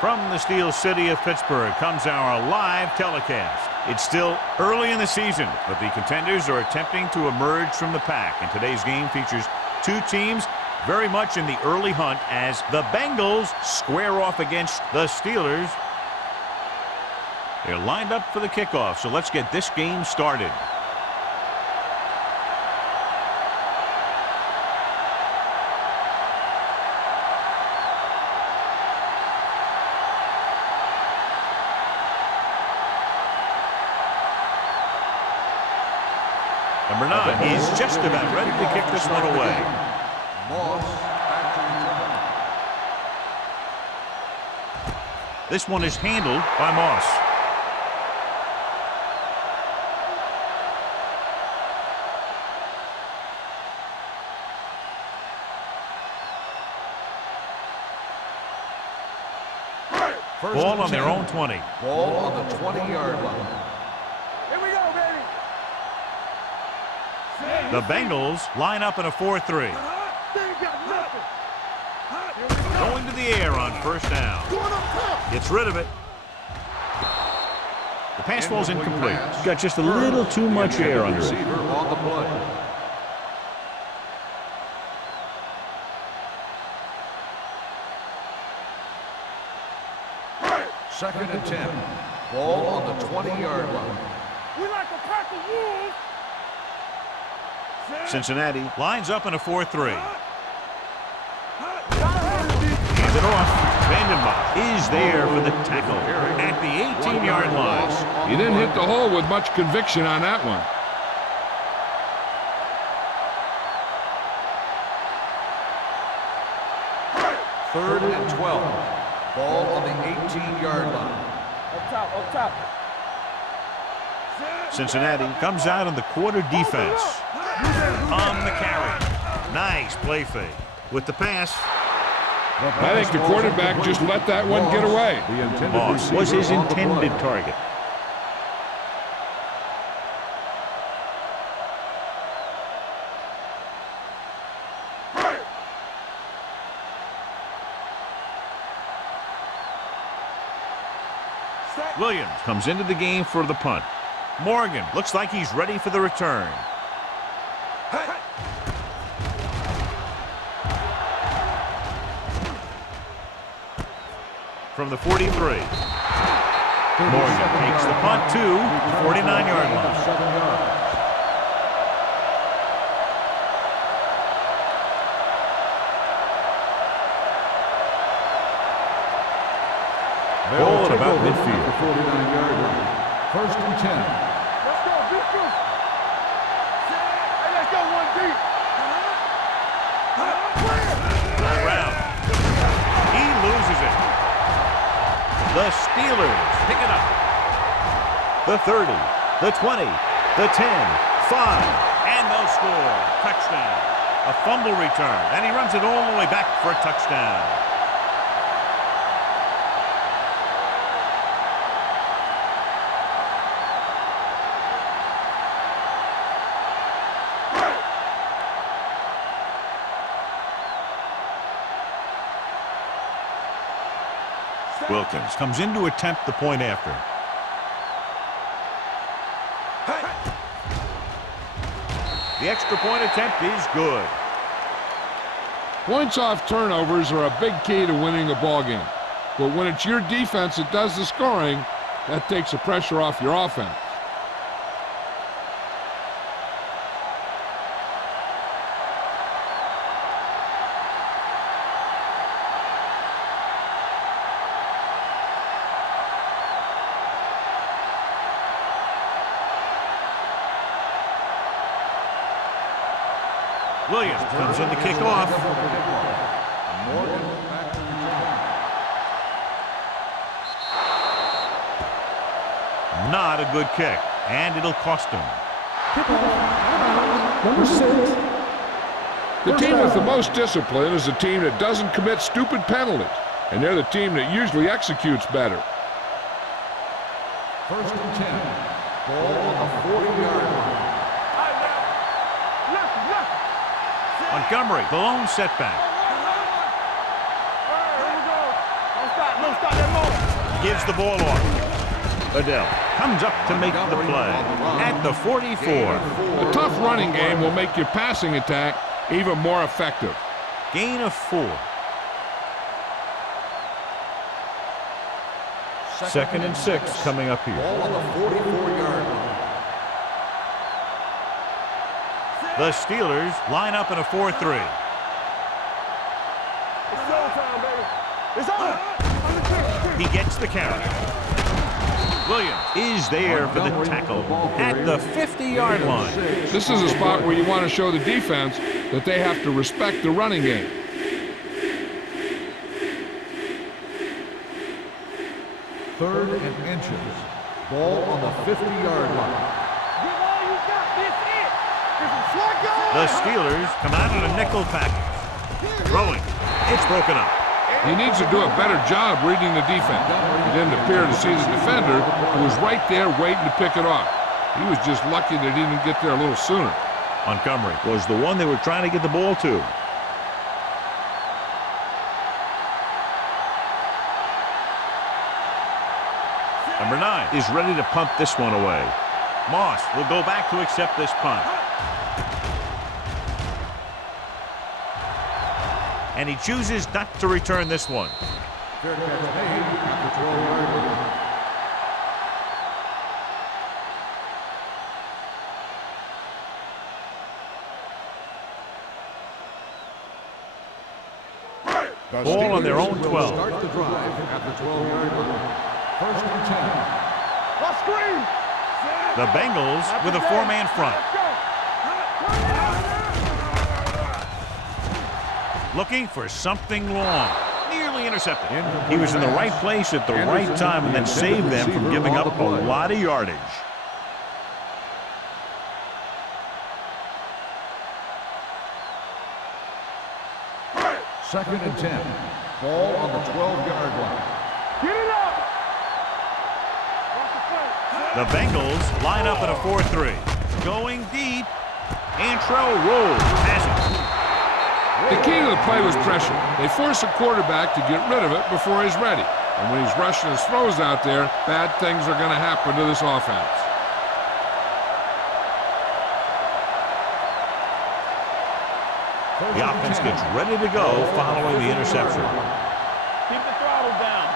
From the Steel City of Pittsburgh comes our live telecast. It's still early in the season, but the contenders are attempting to emerge from the pack. And today's game features two teams very much in the early hunt as the Bengals square off against the Steelers. They're lined up for the kickoff, so let's get this game started. Number 9, he's just about ready to kick this one away. This one is handled by Moss. Ball on their own 20. Ball on the 20-yard line. The Bengals line up in a 4-3. Going to the air on first down. Gets rid of it. The pass ball's incomplete. Got just a little too much air under it. On the play. Second and 10. Ball on the 20-yard line. We like a pack of wolves. Cincinnati lines up in a 4-3. Hands it off. Vandenbach is there for the tackle at the 18-yard line. He didn't hit the hole with much conviction on that one. Third and 12. Ball on the 18-yard line. Up top. Cincinnati comes out on the quarter defense. On the carry. Nice play fake. With the pass. I think the quarterback just let that one get away. Moss was his intended target. Williams comes into the game for the punt. Morgan looks like he's ready for the return. From the 43. Morgan takes the punt to the 49-yard line. Ball at about midfield. 49-yard line. First and 10. Let's go, defense. Hey, let's go one deep. Around. He loses it. The Steelers pick it up. The 30, the 20, the 10, 5, and they'll score. Touchdown. A fumble return, and he runs it all the way back for a touchdown. Wilkins comes in to attempt the point after. The extra point attempt is good. Points off turnovers are a big key to winning a ball game. But when it's your defense that does the scoring, that takes the pressure off your offense. Williams comes in to kick off. not a good kick, and it'll cost him. Number 6. The team with the most discipline is the team that doesn't commit stupid penalties, and they're the team that usually executes better. First and 10. Ball on the 40-yard line. Montgomery, the lone setback. Gives the ball off. Adele comes up to make the play at the 44. A tough running game will make your passing attack even more effective. Gain of 4. Second and 6 coming up here. Ball on the 44-yard line. The Steelers line up in a 4-3. It's showtime, baby. It's on. He gets the carry. Williams is there for the tackle at the 50-yard line. This is a spot where you want to show the defense that they have to respect the running game. Third and inches. Ball on the 50-yard line. The Steelers come out in a nickel package. Throwing. It's broken up. He needs to do a better job reading the defense. He didn't appear to see the defender, who was right there waiting to pick it off. He was just lucky that he didn't get there a little sooner. Montgomery was the one they were trying to get the ball to. Number 9 is ready to punt this one away. Moss will go back to accept this punt. And he chooses not to return this one. Fair catch made at the 12-yard line. Ball on their own 12. Start the drive at the 12-yard line. First and 10. The Bengals with a 4-man front. Looking for something long. Nearly intercepted. He was in the right place at the right time and then saved them from giving up a lot of yardage. Second and 10. Ball on the 12-yard line. Get it up. The Bengals line up in a 4-3. Going deep. Antro rolls. Has it. The key to the play was pressure. They force a quarterback to get rid of it before he's ready. And when he's rushing his throws out there, bad things are going to happen to this offense. The offense gets ready to go following the interception. Keep the throttle down.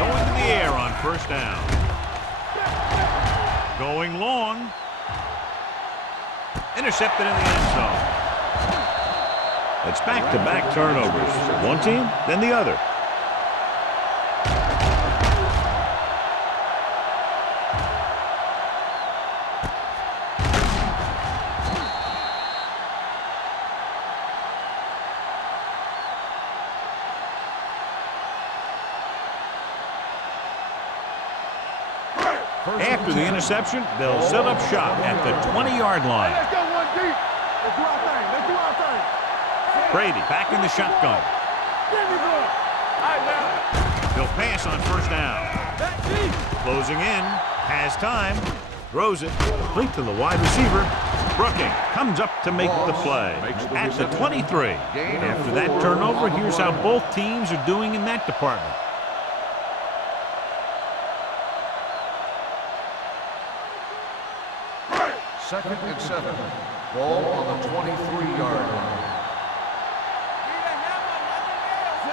Going to the air on first down. Going long. Intercepted in the end zone. It's back-to-back turnovers. One team, then the other. After the interception, they'll set up shop at the 20-yard line. Let's go one deep. Let's do our thing. Let's do our thing. Brady back in the shotgun. Give me one. All right, now. He'll pass on first down. Back deep. Closing in. Has time. Throws it. Complete to the wide receiver. Brooking comes up to make the play at the 23. After that turnover, here's how both teams are doing in that department. Second and 7. Ball on the 23-yard line.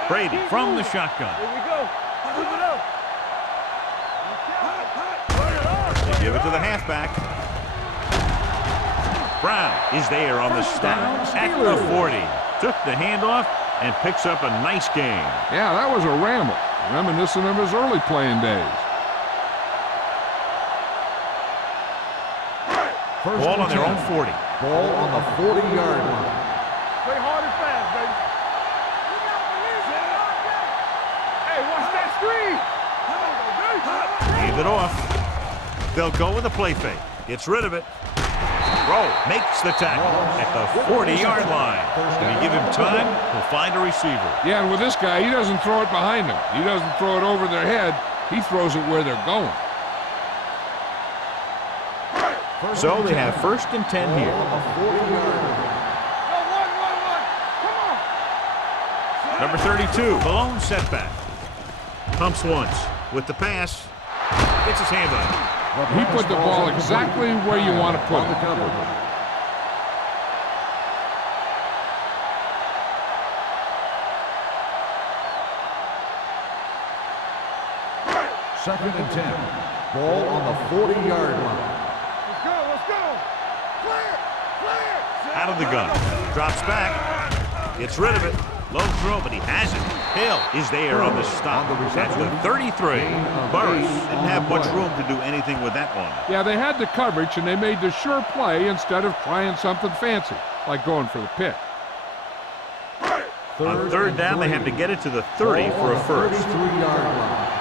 Brady from the shotgun. Here we go. Move it up. They give it to the halfback. Brown is there on the stop at the 40. Took the handoff and picks up a nice gain. Yeah, that was a ramble, reminiscent of his early playing days. Ball on their own 40. Ball on the 40-yard line. Play hard and fast, baby. Hey, watch that screen. Hand it off. They'll go with a play fake. Gets rid of it. Rowe makes the tackle at the 40-yard line. If you give him time, he'll find a receiver. Yeah, and with this guy, he doesn't throw it behind him. He doesn't throw it over their head. He throws it where they're going. So they have 1st and 10 here. Number 32, Malone setback. Pumps once. With the pass, gets his hand on it. He put the ball exactly where you want to put it. Second and 10. Ball on the 40-yard line. Let's go, let's go. Clear, clear. Out of the gun. Drops back. Gets rid of it. Low throw, but he has it. Hill is there on the stop. That's the 33. Burris didn't have much room to do anything with that one. Yeah, they had the coverage, and they made the sure play instead of trying something fancy, like going for the pick. On 3rd down, they had to get it to the 30 for a first. 33-yard line.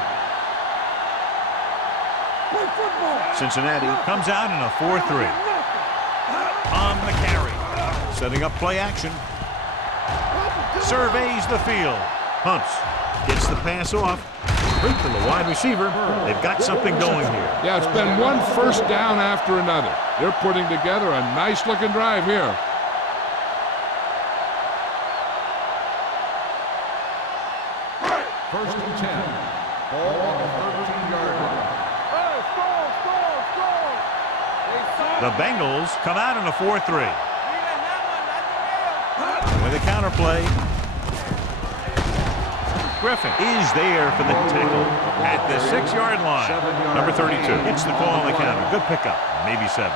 Cincinnati comes out in a 4-3. On the carry. Setting up play action. Surveys the field. Hunts. Gets the pass off. Complete to the wide receiver. They've got something going here. Yeah, it's been one first down after another. They're putting together a nice-looking drive here. First and 10. Ball on the 13-yard line. The Bengals come out in a 4-3. With a counter play. Griffin is there for the tackle at the 6-yard line. Number 32 hits the call on the counter. Good pickup. Maybe 7.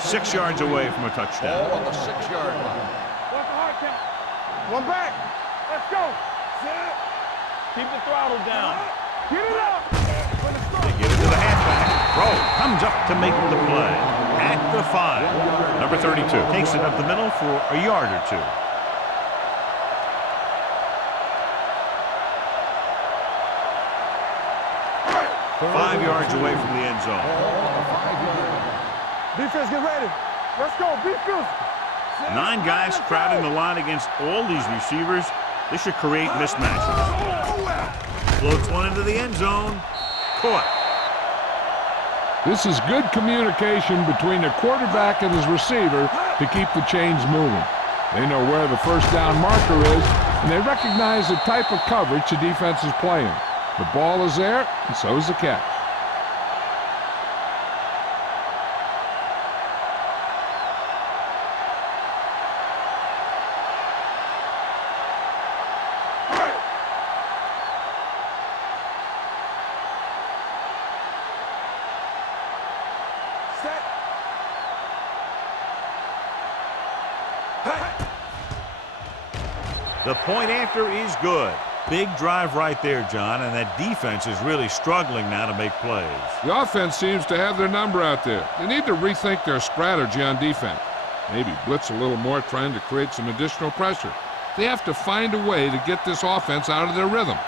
Six yards away from a touchdown. Ball on the 6-yard line. One back. Let's go. Keep the throttle down. Get it up. They get it to the halfback. Rowe comes up to make the play at the 5. Number 32 takes it up the middle for a yard or 2. Five yards away from the end zone. Defense, get ready. Let's go. Be physical. 9 guys crowding the line against all these receivers. This should create mismatches. Floats one into the end zone. Caught. This is good communication between the quarterback and his receiver to keep the chains moving. They know where the first down marker is, and they recognize the type of coverage the defense is playing. The ball is there, and so is the catch. The point after is good. Big drive right there, John, and that defense is really struggling now to make plays. The offense seems to have their number out there. They need to rethink their strategy on defense. Maybe blitz a little more, trying to create some additional pressure. They have to find a way to get this offense out of their rhythm.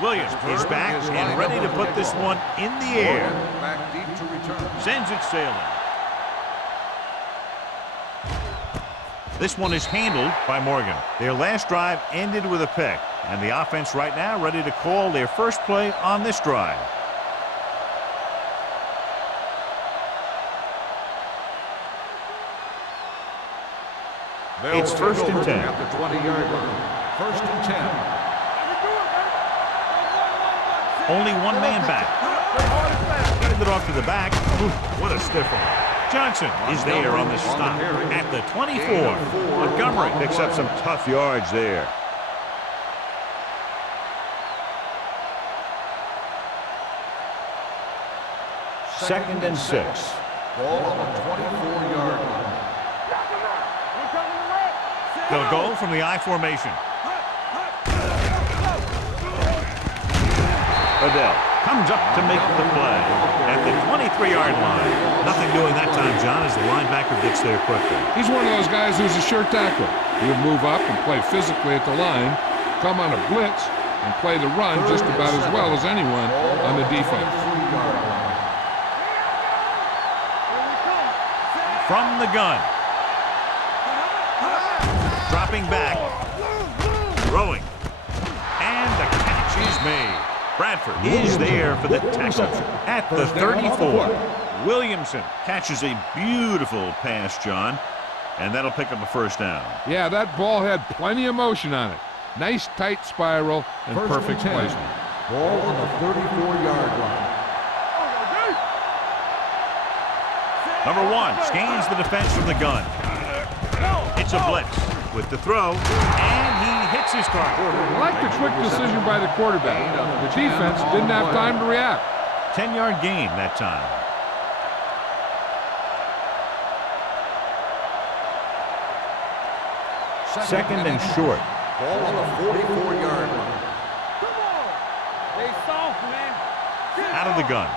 Williams is back and ready to put this one in the air. Back deep to return. Sends it sailing. This one is handled by Morgan. Their last drive ended with a pick, and the offense right now ready to call their first play on this drive. It's 1st and 10. At the 20-yard line. 1st and 10. Only one man back. Handed it off to the back. Oof, what a stiff one. Johnson is there on the stop at the 24. Montgomery picks up some tough yards there. Second and 6. Ball on the 24-yard line. They'll go from the I formation. Odell comes up to make the play at the 23-yard line. Nothing doing that time, John, as the linebacker gets there quickly. He's one of those guys who's a sure tackler. He'll move up and play physically at the line, come on a blitz, and play the run just about as well as anyone on the defense. From the gun. Dropping back. Throwing. And the catch is made. Bradford is there for the tackle at the 34. Williamson catches a beautiful pass, John, and that'll pick up a first down. Yeah, that ball had plenty of motion on it. Nice tight spiral and perfect placement. Ball on the 34-yard line. Number 1 scans the defense from the gun. It's a blitz with the throw, and he hits his target. I like the quick decision by the quarterback. The defense didn't have time to react. 10-yard gain that time. Second and short. Ball on the 44-yard line. Come on. They soft, man. Out of the gun.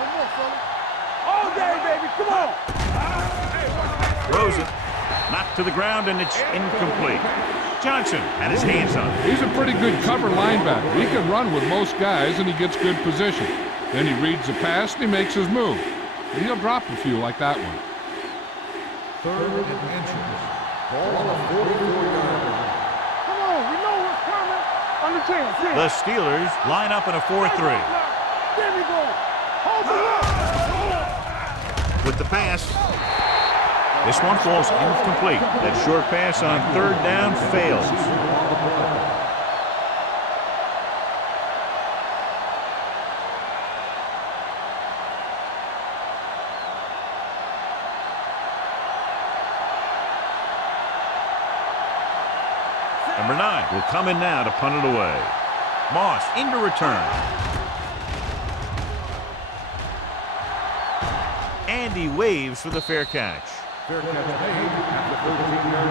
One more, fella. All day, baby. Come on. Throws it. Knocked to the ground, and it's incomplete. Johnson had his hands on it. He's a pretty good cover linebacker. He can run with most guys, and he gets good position. Then he reads the pass, and he makes his move. And he'll drop a few like that one. Third and inches. Ball on the 44-yard line. Come on. We know what's coming. On the 10. The Steelers line up in a 4-3. There we go. Hold the line. With the pass. This one falls incomplete. That short pass on third down fails. Number 9 will come in now to punt it away. Moss into return. And he waves for the fair catch. Fair catch made at the 13-yard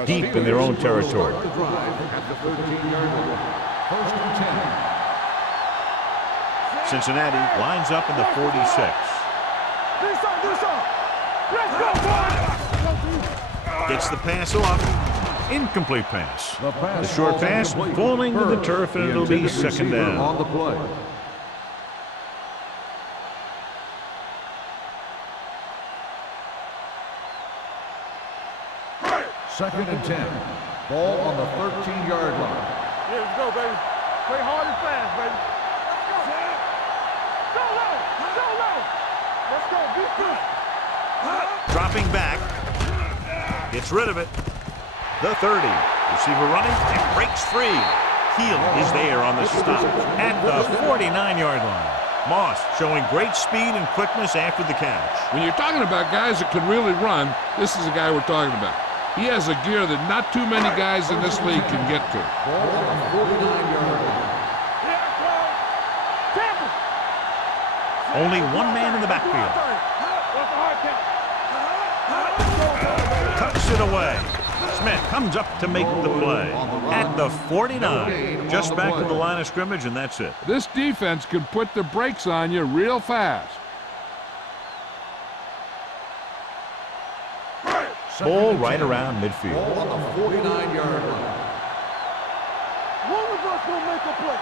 line. Deep in their own territory. The drive at the 13-yard line. First and 10. Cincinnati lines up in the 46. Let's go, boy. Gets the pass off. Incomplete pass. The short pass falling to the turf, and it'll be second down. On the play. Second and 10. Ball on the 13-yard line. Yeah, let's go, baby. Play hard and fast, baby. Let's go. Go low. Let's go. Be good. Dropping back. Gets rid of it. The 30. Receiver running and breaks free. Heel is there on the stop at the 49-yard line. Moss showing great speed and quickness after the catch. When you're talking about guys that can really run, this is the guy we're talking about. He has a gear that not too many guys in this league can get to. Ball on the 49-yard line. Only one man in the backfield. Tucks it away. Smith comes up to make the play at the 49. Just back to the line of scrimmage, and that's it. This defense can put the brakes on you real fast. Ball right around midfield. Ball on the 49-yard line. One of us will make a play.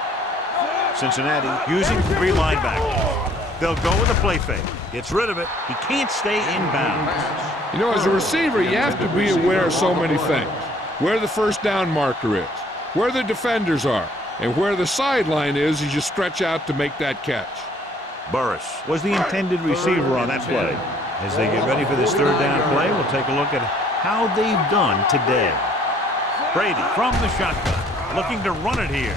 Cincinnati using 3 linebackers. They'll go with a play fake. Gets rid of it. He can't stay in bounds. You know, as a receiver, you have to be aware of so many things. Where the first down marker is, where the defenders are, and where the sideline is as you stretch out to make that catch. Burris was the intended receiver on that play. As they get ready for this third down play, we'll take a look at how they've done today. Brady from the shotgun, looking to run it here.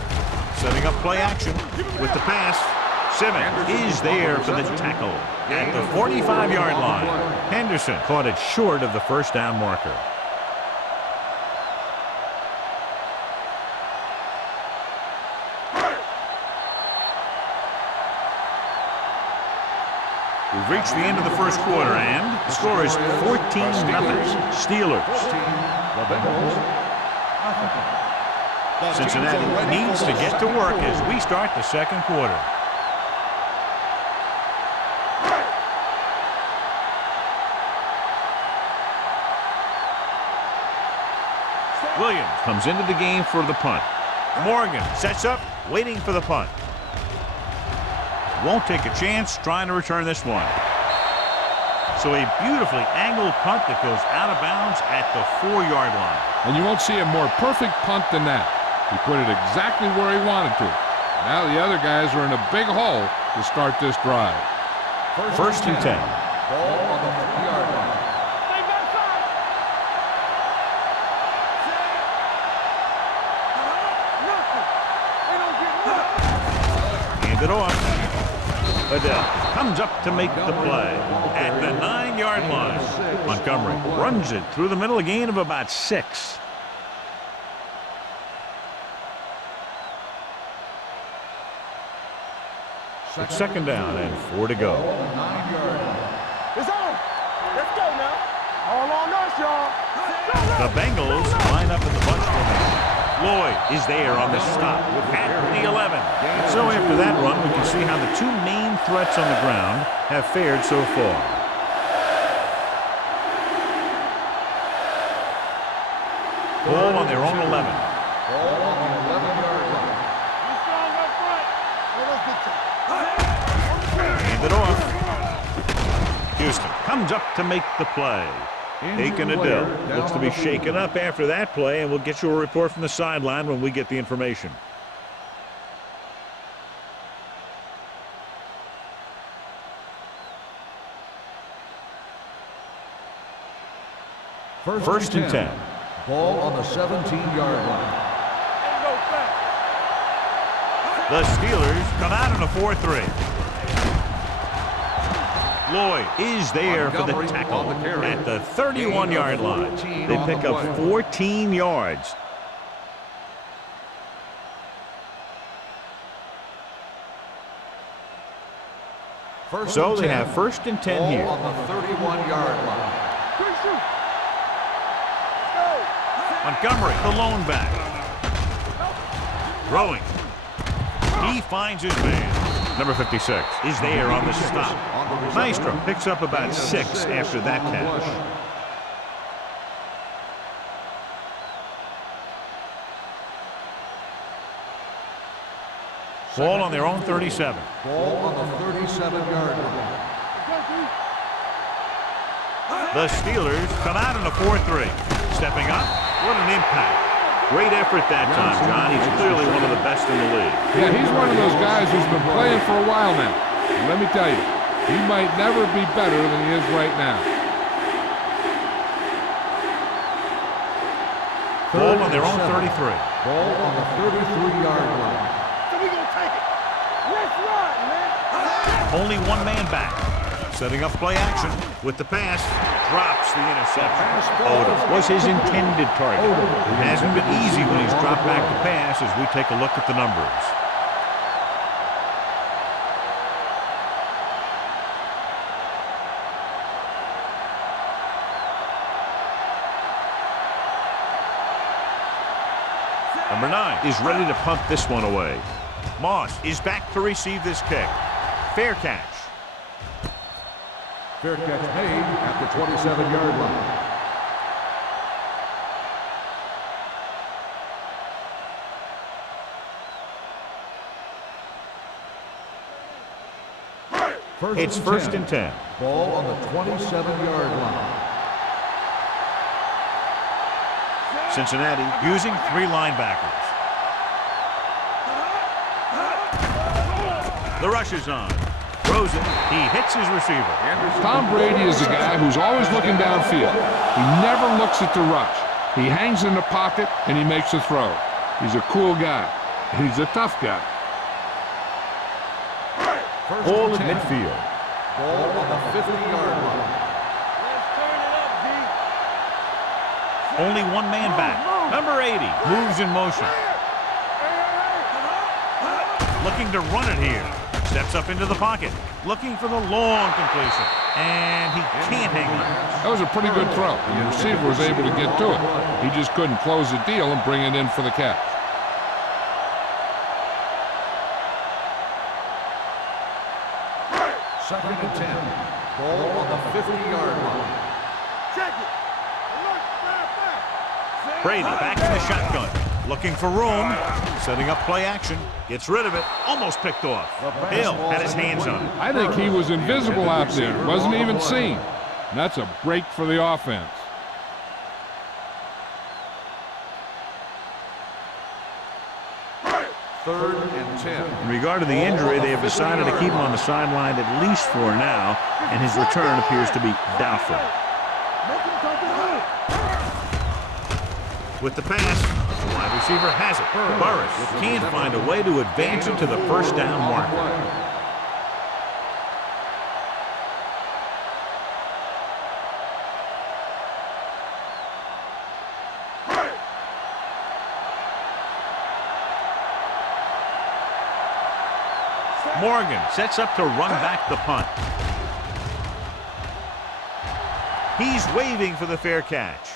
Setting up play action with the pass. Simmons is there for the tackle at the 45-yard line. Henderson caught it short of the first down marker. We've reached the end of the first quarter, and the score is 14-0 Steelers. Cincinnati needs to get to work as we start the second quarter. Williams comes into the game for the punt. Morgan sets up, waiting for the punt. Won't take a chance trying to return this one. So a beautifully angled punt that goes out of bounds at the 4-yard line. And you won't see a more perfect punt than that. He put it exactly where he wanted to. Now the other guys are in a big hole to start this drive. First and 10. Ball on the 3-yard line. Hand it off. Adele comes up to make the play at the 9-yard line. Montgomery runs it through the middle, a gain of about 6. It's second down and 4 to go. 9-yard line. It's on. Let's go now. All on us, y'all. The Bengals line up in the bunch formation. Lloyd is there on the stop at the 11. So after that run, we can see how the two main threats on the ground have fared so far. Ball on their own 11. Ball on the 11-yard line. Hand it off. Houston comes up to make the play. Aiken Adele looks to be shaken up after that play, and we'll get you a report from the sideline when we get the information. First and 10. Ball on the 17-yard line. The Steelers come out in a 4-3. Lloyd is there for the tackle at the 31-yard line. They pick up 14 yards. So they have first and 10 here. On the 31-yard line. Montgomery, the lone back. Throwing. He finds his man. Number 56 is there on the stop. Maestro picks up about 6 after that catch. Ball on their own 37. Ball on the 37-yard line. The Steelers come out in a 4-3. Stepping up. What an impact. Great effort that time, John. He's clearly one of the best in the league. Yeah, he's one of those guys who's been playing for a while now. And let me tell you, he might never be better than he is right now. Ball on their own 33. Ball on the 33-yard line. So we gonna take it. Let's run, man. Only one man back. Setting up play action with the pass. Drops the interception. Odom was his intended target. It hasn't been easy when he's dropped back to pass as we take a look at the numbers. Number 9 is ready to punt this one away. Moss is back to receive this kick. Fair catch. Fair catch made at the 27-yard line. It's first and 10. Ball on the 27-yard line. Cincinnati using 3 linebackers. The rush is on. Throws it. He hits his receiver. Tom Brady is a guy who's always looking downfield. He never looks at the rush. He hangs in the pocket, and he makes a throw. He's a cool guy. He's a tough guy. Ball at midfield. Ball on the 50-yard line. Let's turn it up, D. Only one man back. Number 80 moves in motion. Looking to run it here. Steps up into the pocket. looking for the long completion. And he can't hang on. That was a pretty good throw, and the receiver was able to get to it. He just couldn't close the deal and bring it in for the catch. Second and 10. Ball on the 50-yard line. Check it. Brady back in the shotgun. Looking for room. Setting up play action. Gets rid of it. Almost picked off. Hill had his hands on it. I think he was invisible out there. Wasn't even seen. And that's a break for the offense. Third and 10. In regard to the injury, they have decided to keep him on the sideline at least for now, and his return appears to be doubtful. With the pass, the wide receiver has it. Burris can't find a way to advance it to the first down marker. Morgan sets up to run back the punt. He's waving for the fair catch.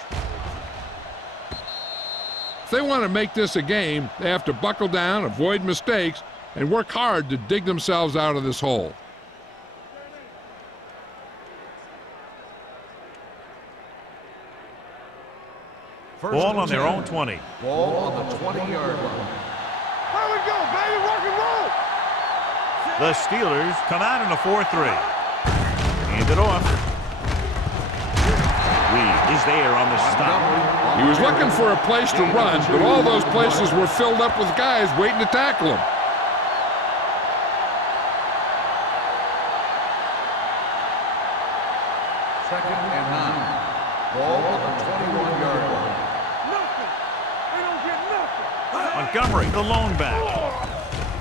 If they want to make this a game, they have to buckle down, avoid mistakes, and work hard to dig themselves out of this hole. Ball on their own 20. Ball on the 20-yard line. Here we go, baby. Rock and roll. The Steelers come out in a 4-3. Hand it off. Reed is there on the stop. He was looking for a place to run, but all those places were filled up with guys waiting to tackle him. Second and 9. Ball on the 21-yard line. Nothing. They don't get nothing. Montgomery, the lone back.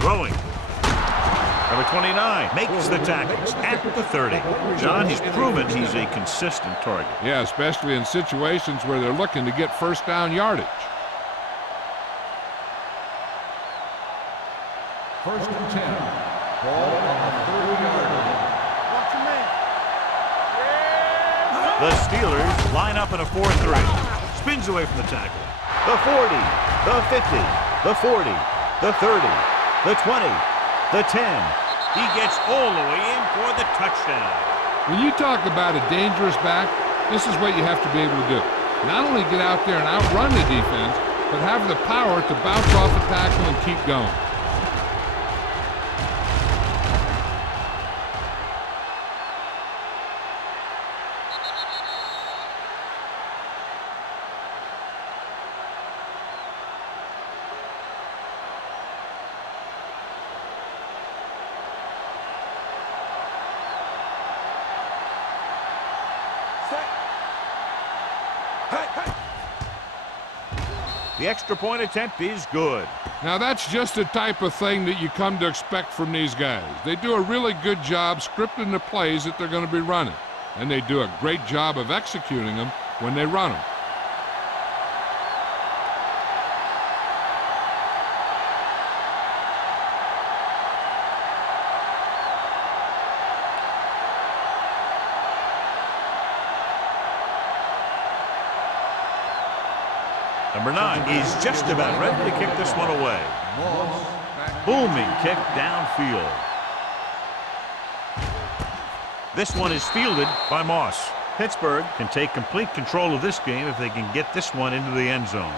Throwing. Number 29 makes the tackles at the 30. John, he's proven he's a consistent target. Yeah, especially in situations where they're looking to get first down yardage. First and 10. Ball on the 30-yard line. Watch your man. The Steelers line up in a 4-3. Spins away from the tackle. The 40, the 50, the 40, the 30, the 20, the 10. He gets all the way in for the touchdown. When you talk about a dangerous back, this is what you have to be able to do. Not only get out there and outrun the defense, but have the power to bounce off a tackle and keep going. The extra point attempt is good. Now that's just the type of thing that you come to expect from these guys. They do a really good job scripting the plays that they're going to be running. And they do a great job of executing them when they run them. Number 9 is just about ready to kick this one away. Booming kick downfield. This one is fielded by Moss. Pittsburgh can take complete control of this game if they can get this one into the end zone.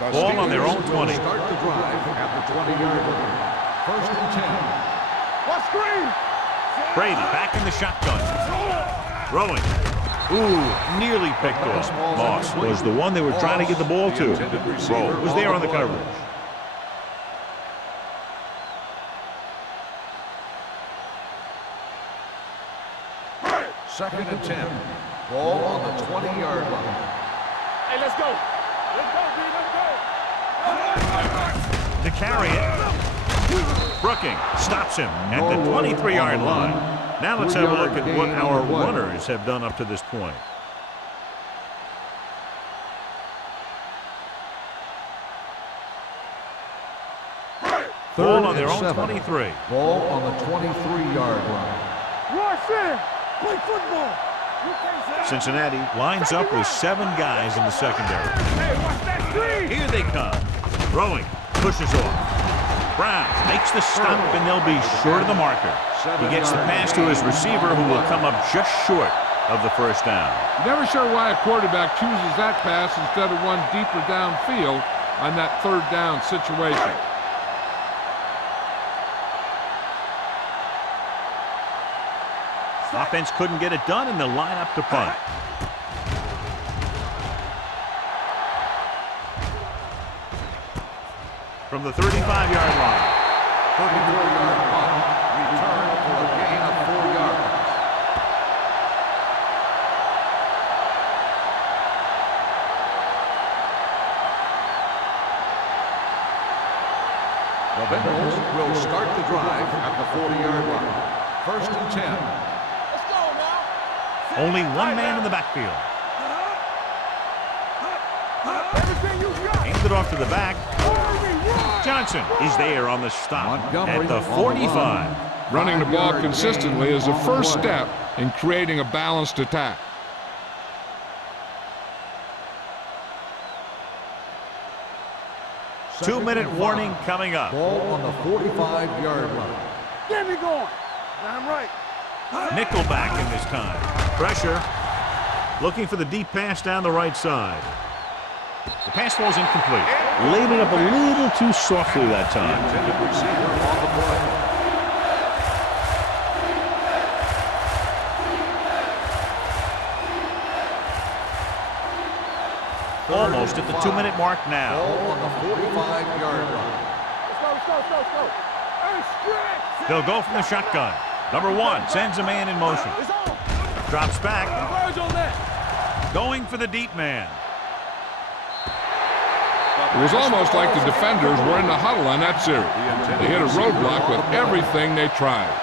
Ball on their own 20. Start the drive at the 20-yard line. First and 10. What screen? Brady back in the shotgun. Throwing. Ooh, nearly picked off. Moss was the one they were trying to get the ball to. Rowe was there on the coverage. Second and 10. Ball on the 20-yard line. Hey, let's go. Let's go, D. Let's go. To carry it. Brooking stops him at the 23-yard line. Now let's have a look at what our runners have done up to this point. Ball on their and own 7. 23. Ball on the 23-yard line. Rush in. Play football. Cincinnati lines up with 7 guys in the secondary. Hey, watch that screen. Here they come. Throwing. Pushes off. Brown makes the stop, and they'll be short of the marker. He gets the pass to his receiver, who will come up just short of the first down. You're never sure why a quarterback chooses that pass instead of one deeper downfield on that third down situation. Offense couldn't get it done, and they'll line up to punt. From the 35-yard line. 34-yard punt. Return for a gain of 4 yards. The Bengals will start the drive at the 40-yard line. 1st and 10. Let's go now. Only one man in the backfield. Everything you got. Hands it off to the back. Johnson is there on the stop at the 45. Running the ball consistently is the first step in creating a balanced attack. Two-minute warning coming up. Ball on the 45-yard line. Get me going. I'm right. Nickelback in this time. Pressure. Looking for the deep pass down the right side. The pass falls incomplete. Laid it up a little too softly that time. Intended receiver on the play. Almost at the 2-minute mark now. Ball on the 45-yard line. Let's go. Hey, stretch. They'll go from the shotgun. Number 1 sends a man in motion. It's on. Drops back. Converge on that. Going for the deep man. It was almost like the defenders were in the huddle on that series. They hit a roadblock with everything they tried.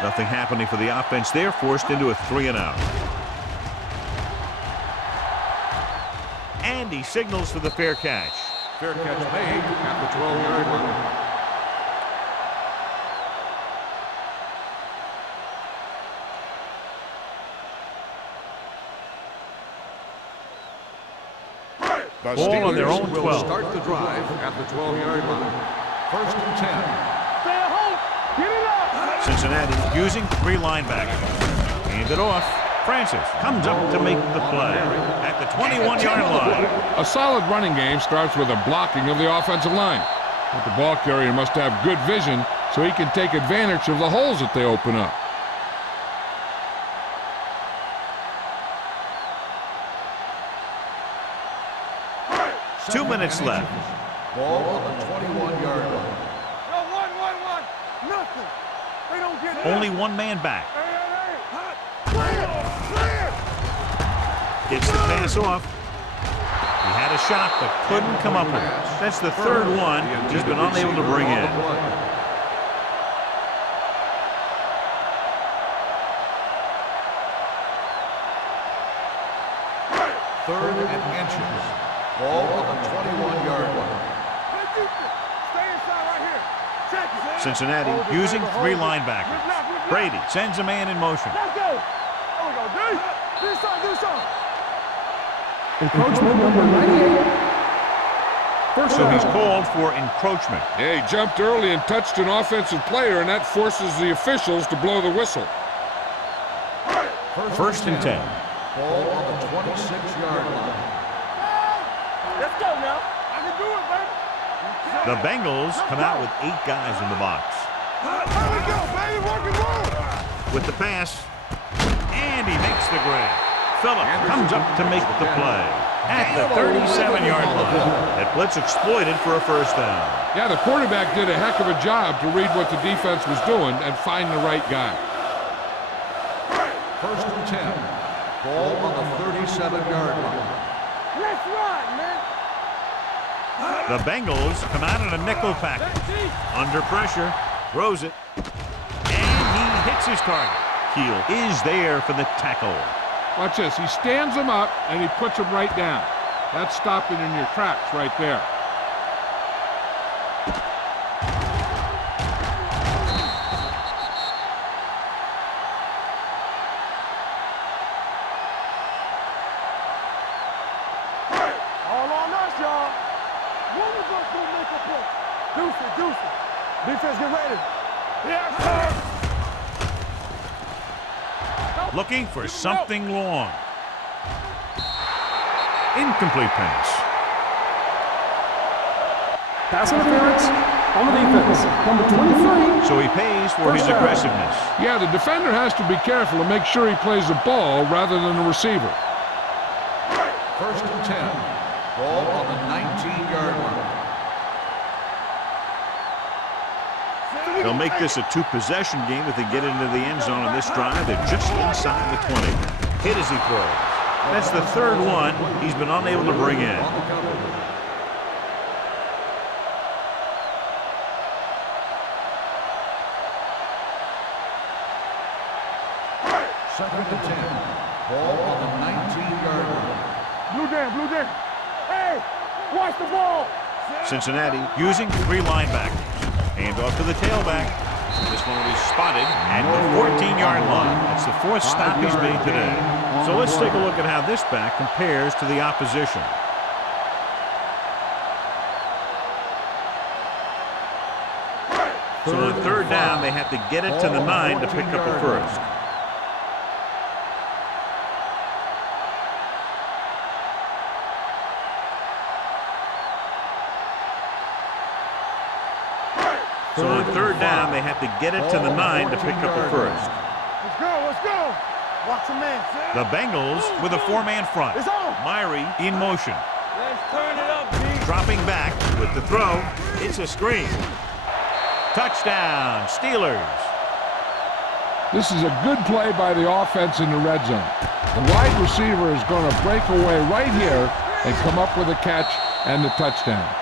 Nothing happening for the offense. They're forced into a 3-and-out. And he signals for the fair catch. Fair catch made at the 12-yard line. Ball on their own Will 12. start the drive at the 12-yard line. 1st and 10. Stay at home. Get it up. Cincinnati using 3 linebackers. Hand it off. Francis comes up to make the play at the 21-yard line. A solid running game starts with a blocking of the offensive line. But the ball carrier must have good vision so he can take advantage of the holes that they open up. Two minutes left. Ball on the 21-yard line. No, one. Nothing. They don't get it. Only one man back. Hey. Clear. Gets the pass off. He had a shot but couldn't come up with it. That's the third one he's been unable to bring in. 3rd and inches. Ball on the 21-yard line. Stay inside right here. Check it. Cincinnati using 3 linebackers. Brady sends a man in motion. Let's go. There we go, D. Do something. Encroachment number 98. So he's called for encroachment. Yeah, he jumped early and touched an offensive player, and that forces the officials to blow the whistle. 1st and 10. Ball on the 26-yard line. Let's go now. I can do it, baby. The Bengals come out with 8 guys in the box. There we go, baby. Working. With the pass, and he makes the grab. Phillip comes up to make the play at the 37-yard line. That blitz exploited for a first down. Yeah, the quarterback did a heck of a job to read what the defense was doing and find the right guy. 1st and 10. Ball on the 37-yard line. Let's run, man. The Bengals come out in a nickel package. Under pressure, throws it. hits his target. Keel is there for the tackle. Watch this. He stands him up, and he puts him right down. That's stopping in your tracks right there. All on us, y'all. One of us will make a play. Deuce it. Defense, get ready. Yes, sir. Looking for something long. Incomplete pass. Pass interference on the defense. Number 23. So he pays for his aggressiveness. Yeah, the defender has to be careful to make sure he plays the ball rather than the receiver. First and 10. Ball on the 19-yard line. They'll make this a two-possession game if they get into the end zone on this drive. They're just inside the 20. Hit as he throws. That's the third one he's been unable to bring in. On the cover. Second and 10. Ball on the 19-yard line. Blue Dan. Hey, watch the ball. Cincinnati using three linebackers. Hand off to the tailback. This one will be spotted at the 14-yard line. That's the fourth stop he's made today. So let's take a look at how this back compares to the opposition. So on third down, they have to get it to the 9 to pick up the first. So on third down, they have to get it to the 9 to pick up the first. Let's go. Watch him in. The Bengals with a four-man front. It's on. Myrie in motion. Let's turn it up, B. Dropping back with the throw. It's a screen. Touchdown, Steelers. This is a good play by the offense in the red zone. The wide receiver is going to break away right here and come up with a catch and the touchdown.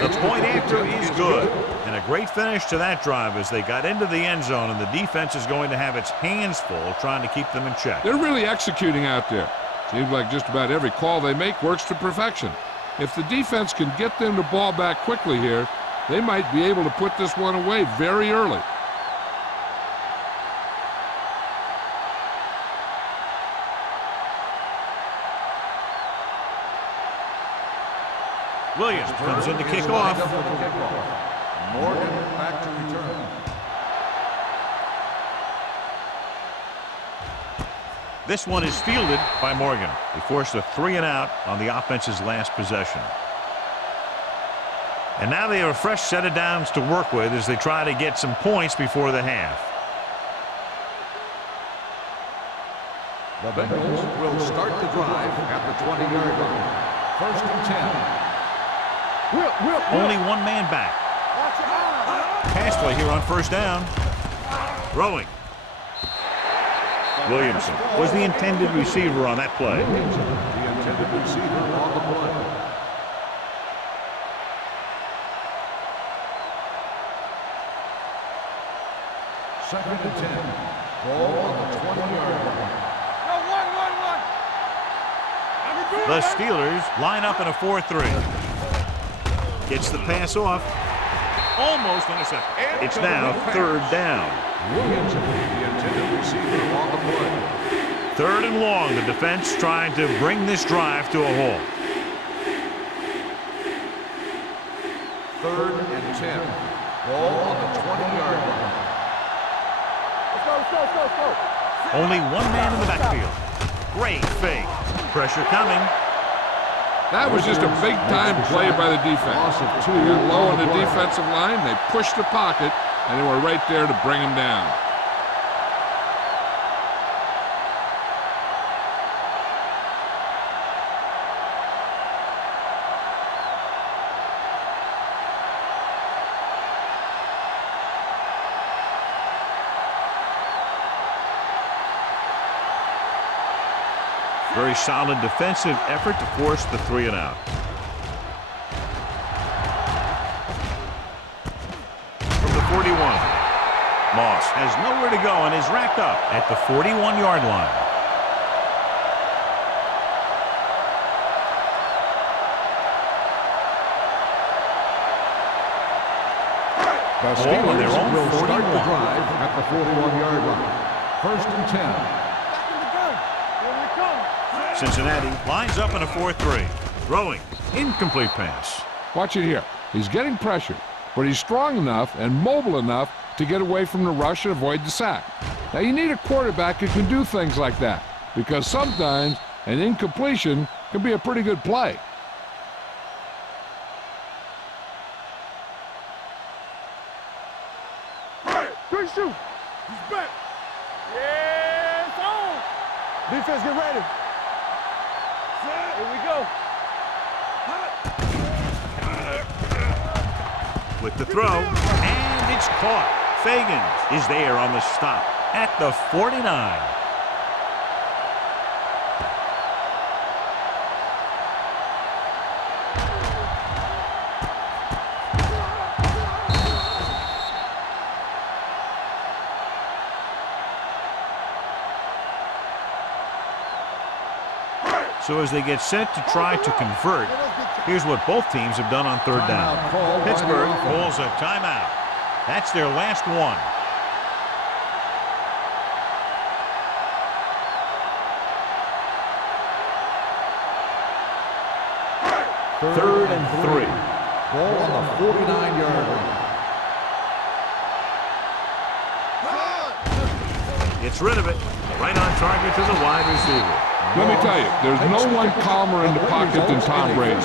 The point after is good. And a great finish to that drive as they got into the end zone, and the defense is going to have its hands full trying to keep them in check. They're really executing out there. Seems like just about every call they make works to perfection. If the defense can get them the ball back quickly here, they might be able to put this one away very early. Williams comes in to kick off. Morgan back to return. This one is fielded by Morgan. He forced a 3-and-out on the offense's last possession. And now they have a fresh set of downs to work with as they try to get some points before the half. The Bengals will start the drive at the 20-yard line. First and 10. Only one man back. Pass play here on first down. Throwing. Williamson was the intended receiver on that play. The intended receiver on the play. Second and 10. Ball on the 20-yard line. The Steelers line up in a 4-3. Gets the pass off. Almost intercepted. It's now third down. Williamson, the intended receiver on the play. Third and long. The defense trying to bring this drive to a halt. Third and 10. Ball on the 20-yard line. Let's go. Only one man in the backfield. Great fake. Pressure coming. That was just a big-time play by the defense. They got low on the defensive line, they pushed the pocket, and they were right there to bring him down. Very solid defensive effort to force the 3 and out. From the 41. Moss has nowhere to go and is racked up at the 41-yard line. The Steelers Steelers will start the 41. drive at the 41-yard line. First and 10. Back in the gun. Here we come. Cincinnati lines up in a 4-3. Throwing. Incomplete pass. Watch it here. He's getting pressure, but he's strong enough and mobile enough to get away from the rush and avoid the sack. Now, you need a quarterback who can do things like that, because sometimes an incompletion can be a pretty good play. Good shoot. He's back. Yeah, it's on. Defense, get ready. Here we go. With the throw, and it's caught. Fagan is there on the stop at the 49. So as they get set to try to convert, here's what both teams have done on 3rd down. Pittsburgh calls a timeout. That's their last one. Third and 3. Ball on the 49-yard line. Gets rid of it. Right on target to the wide receiver. Let me tell you, there's no one calmer in the pocket than Tom Brady.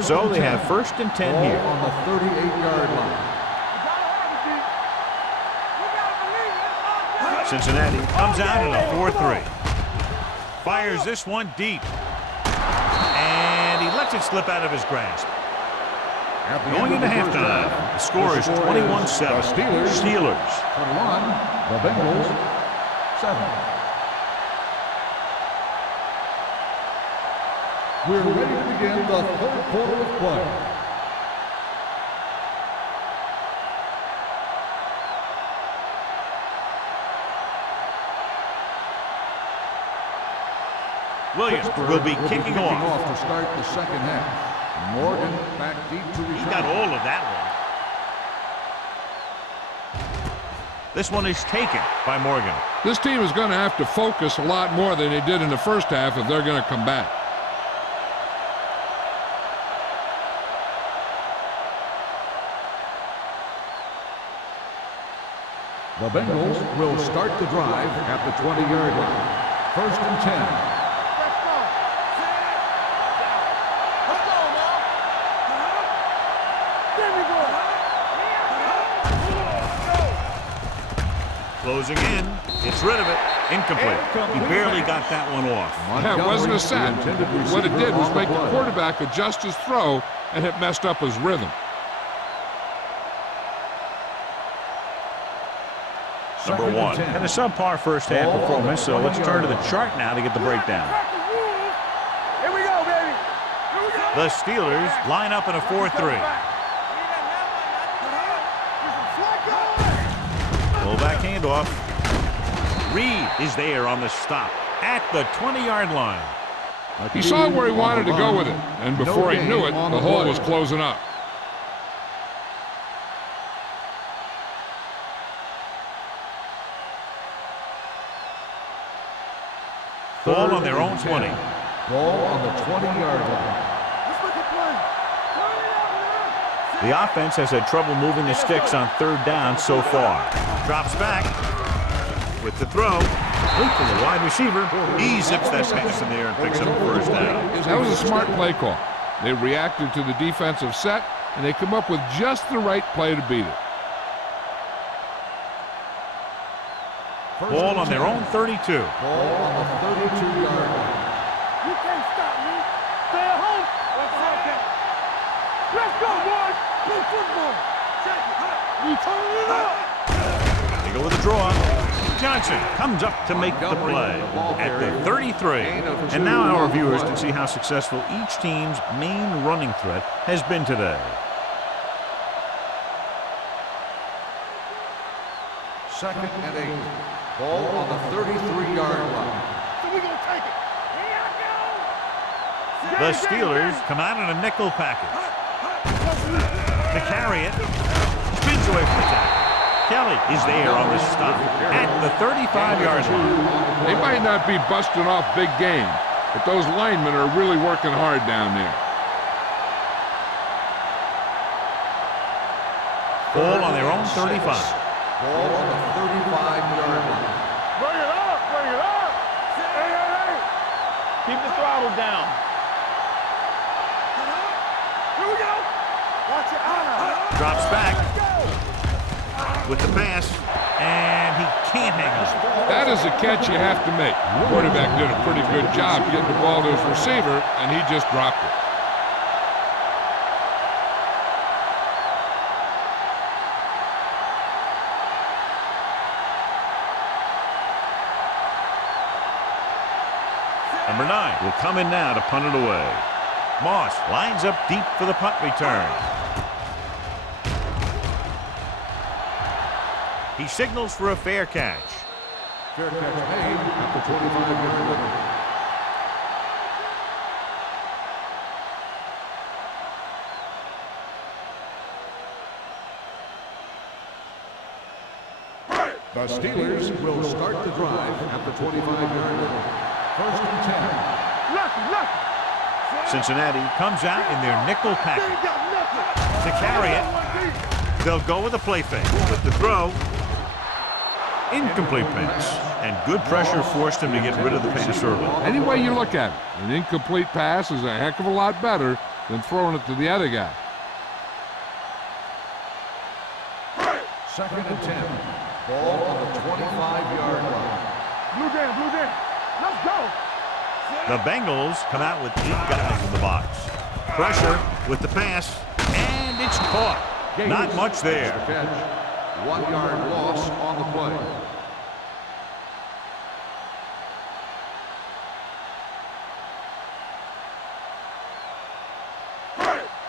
So they have 1st and 10 here. On the 38-yard line. Cincinnati comes out in a 4-3. Fires this one deep. And he lets it slip out of his grasp. Going into halftime, the score is 21-7. Steelers. 21. The Bengals 7. We're ready to begin the 3rd quarter of play. Williams will be kicking off. To start the second half. Morgan back deep to return. He got all of that one. This one is taken by Morgan. This team is going to have to focus a lot more than they did in the first half if they're going to come back. The Bengals will start the drive at the 20-yard line. First and 10. Closing in. Gets rid of it. Incomplete. He barely got that one off. Yeah, it wasn't a sack. What it did was make the quarterback adjust his throw, and it messed up his rhythm. Number 1. And a subpar first half performance, so let's turn to the chart now to get the breakdown. Here we go, baby. The Steelers line up in a 4-3. Fullback handoff. Reed is there on the stop at the 20-yard line. He saw where he wanted to go with it, and before he knew it, the hole was closing up. Ball on their own 20. Ball on the 20-yard line. The offense has had trouble moving the sticks on 3rd down so far. Drops back with the throw. Luke from the wide receiver. He zips that pass in the air and picks up a 1st down. That was a smart play call. They reacted to the defensive set, and they come up with just the right play to beat it. Ball on their own 32. Ball on the 32-yard line. You can't stop me. Stay at home. Let's go, boys. Play football. Check it. You turning it up. They go with a draw. Johnson comes up to make the play at the 33. And now our viewers can see how successful each team's main running threat has been today. Second and 8. Ball on the 33-yard line. So we gonna take it. The Steelers come out in a nickel package. To carry it, spins away from the tackle. Kelly is there on the stop at the 35-yard line. They might not be busting off big game, but those linemen are really working hard down there. Ball on their own 35. Ball on the 35-yard line. Bring it up. Bring it up. Hey. Keep the throttle down. Here we go. Watch it out. Drops back with the pass, and he can't hang on. That is a catch you have to make. The quarterback did a pretty good job getting the ball to his receiver, and he just dropped it. Number 9 will come in now to punt it away. Moss lines up deep for the punt return. He signals for a fair catch. Fair catch made at the 25-yard line. The Steelers will start the drive at the 25-yard line. First and 10. Lucky. Cincinnati comes out in their nickel package. Ain't got nothing. To carry it, they'll go with a play fake. With the throw, incomplete pass. And good pressure forced him to get rid of the pass early. Any way you look at it, an incomplete pass is a heck of a lot better than throwing it to the other guy. Second and 10. Ball on the 25-yard line. Blue down. Let's go. The Bengals come out with 8 guys in the box. Pressure with the pass, and it's caught. Not much there. Catch. 1-yard loss on the play.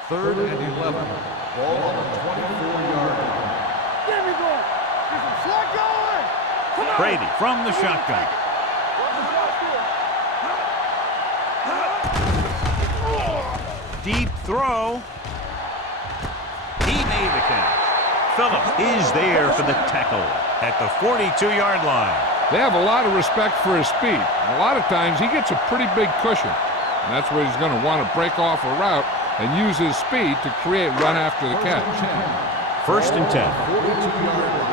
Third and 11. Ball on the 24-yard line. Give me ball. Get some slack going. Come on. Brady from the shotgun. Deep throw. He made the catch. Phillips is there for the tackle at the 42-yard line. They have a lot of respect for his speed. And a lot of times he gets a pretty big cushion. And that's where he's going to want to break off a route and use his speed to create run after the catch. First and 10. 42-yard line.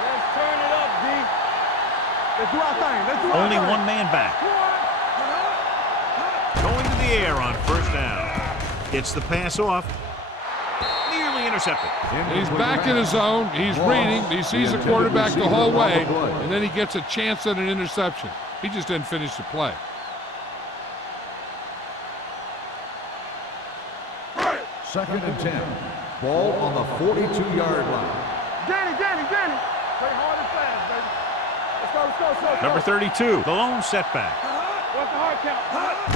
Let's turn it up, D. Let's do our thing. Only one man back. Going to the air on first down. Gets the pass off. Nearly intercepted. He's back in his zone. He's reading. He sees the quarterback the whole way, and then he gets a chance at an interception. He just didn't finish the play. Second and 10. Ball on the 42-yard line. Danny. Play hard and fast, baby. Let's go. Number 32, the lone setback. What's the hard count?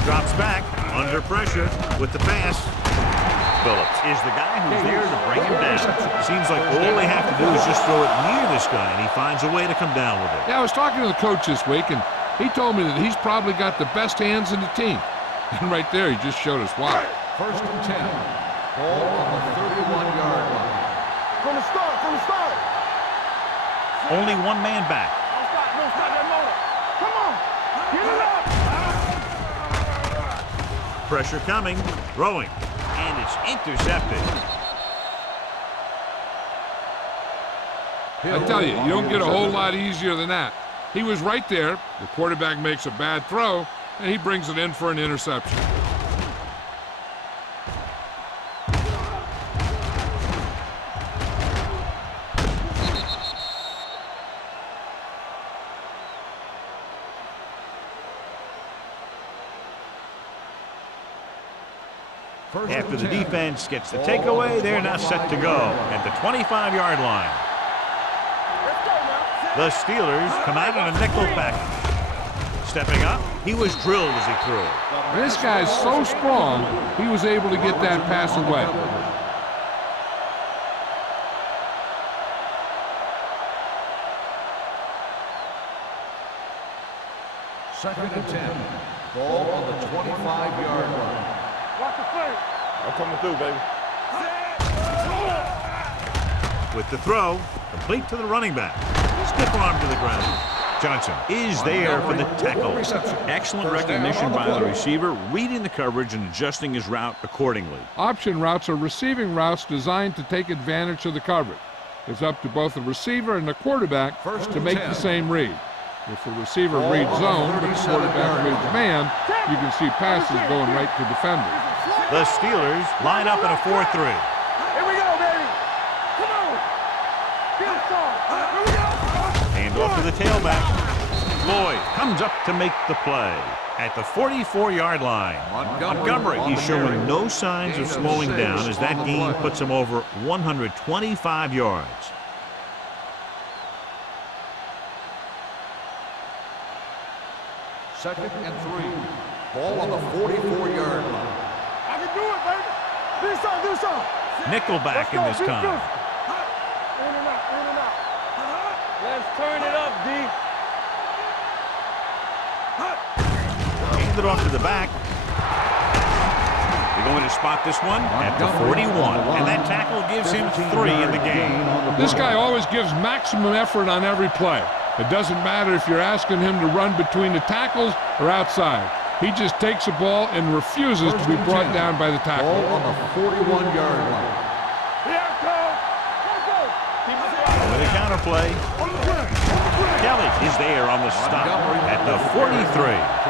Drops back, under pressure, with the pass. Phillips is the guy who's there to bring him down. Seems like all they have to do is just throw it near this guy, and he finds a way to come down with it. Yeah, I was talking to the coach this week, and he told me that he's probably got the best hands in the team. And right there, he just showed us why. First and 10. Ball on the 31-yard line. From the start. Only one man back. Don't stop that motor. Come on. Get it up. Pressure coming, throwing, and it's intercepted. I tell you, you don't get a whole lot easier than that. He was right there. The quarterback makes a bad throw, and he brings it in for an interception. First After the defense gets the takeaway, they're now set to go at the 25-yard line. The Steelers come out in a nickel package. Stepping up, he was drilled as he threw. This guy's so strong, he was able to get that pass away. Second and 10. Ball on the 25-yard line. Watch the play. I'm coming through, baby. With the throw, complete to the running back. Stiff arm to the ground. Johnson is there for the tackle. Excellent recognition by the receiver, reading the coverage and adjusting his route accordingly. Option routes are receiving routes designed to take advantage of the coverage. It's up to both the receiver and the quarterback to make the same read. If the receiver reads zone, but the quarterback reads man, you can see passes going right to defenders. The Steelers line up in a 4-3. Here we go, baby. Come on. Get it started. Here we go. Hand off to the tailback. Lloyd comes up to make the play at the 44-yard line. Montgomery, he's showing no signs of slowing down as that gain puts him over 125 yards. Second and 3. Ball on the 44-yard line. I can do it, baby. Do something, do something. Nickelback in this time. In and out, in and out. Let's turn it up, D. Hand it off to the back. They're going to spot this one at the 41. And that tackle gives him 3 in the game. This guy always gives maximum effort on every play. It doesn't matter if you're asking him to run between the tackles or outside. He just takes the ball and refuses to be brought down by the tackle. Ball on the 41-yard line. Here it comes. Let's go. With a counterplay, Kelly is there on the stop at the 43.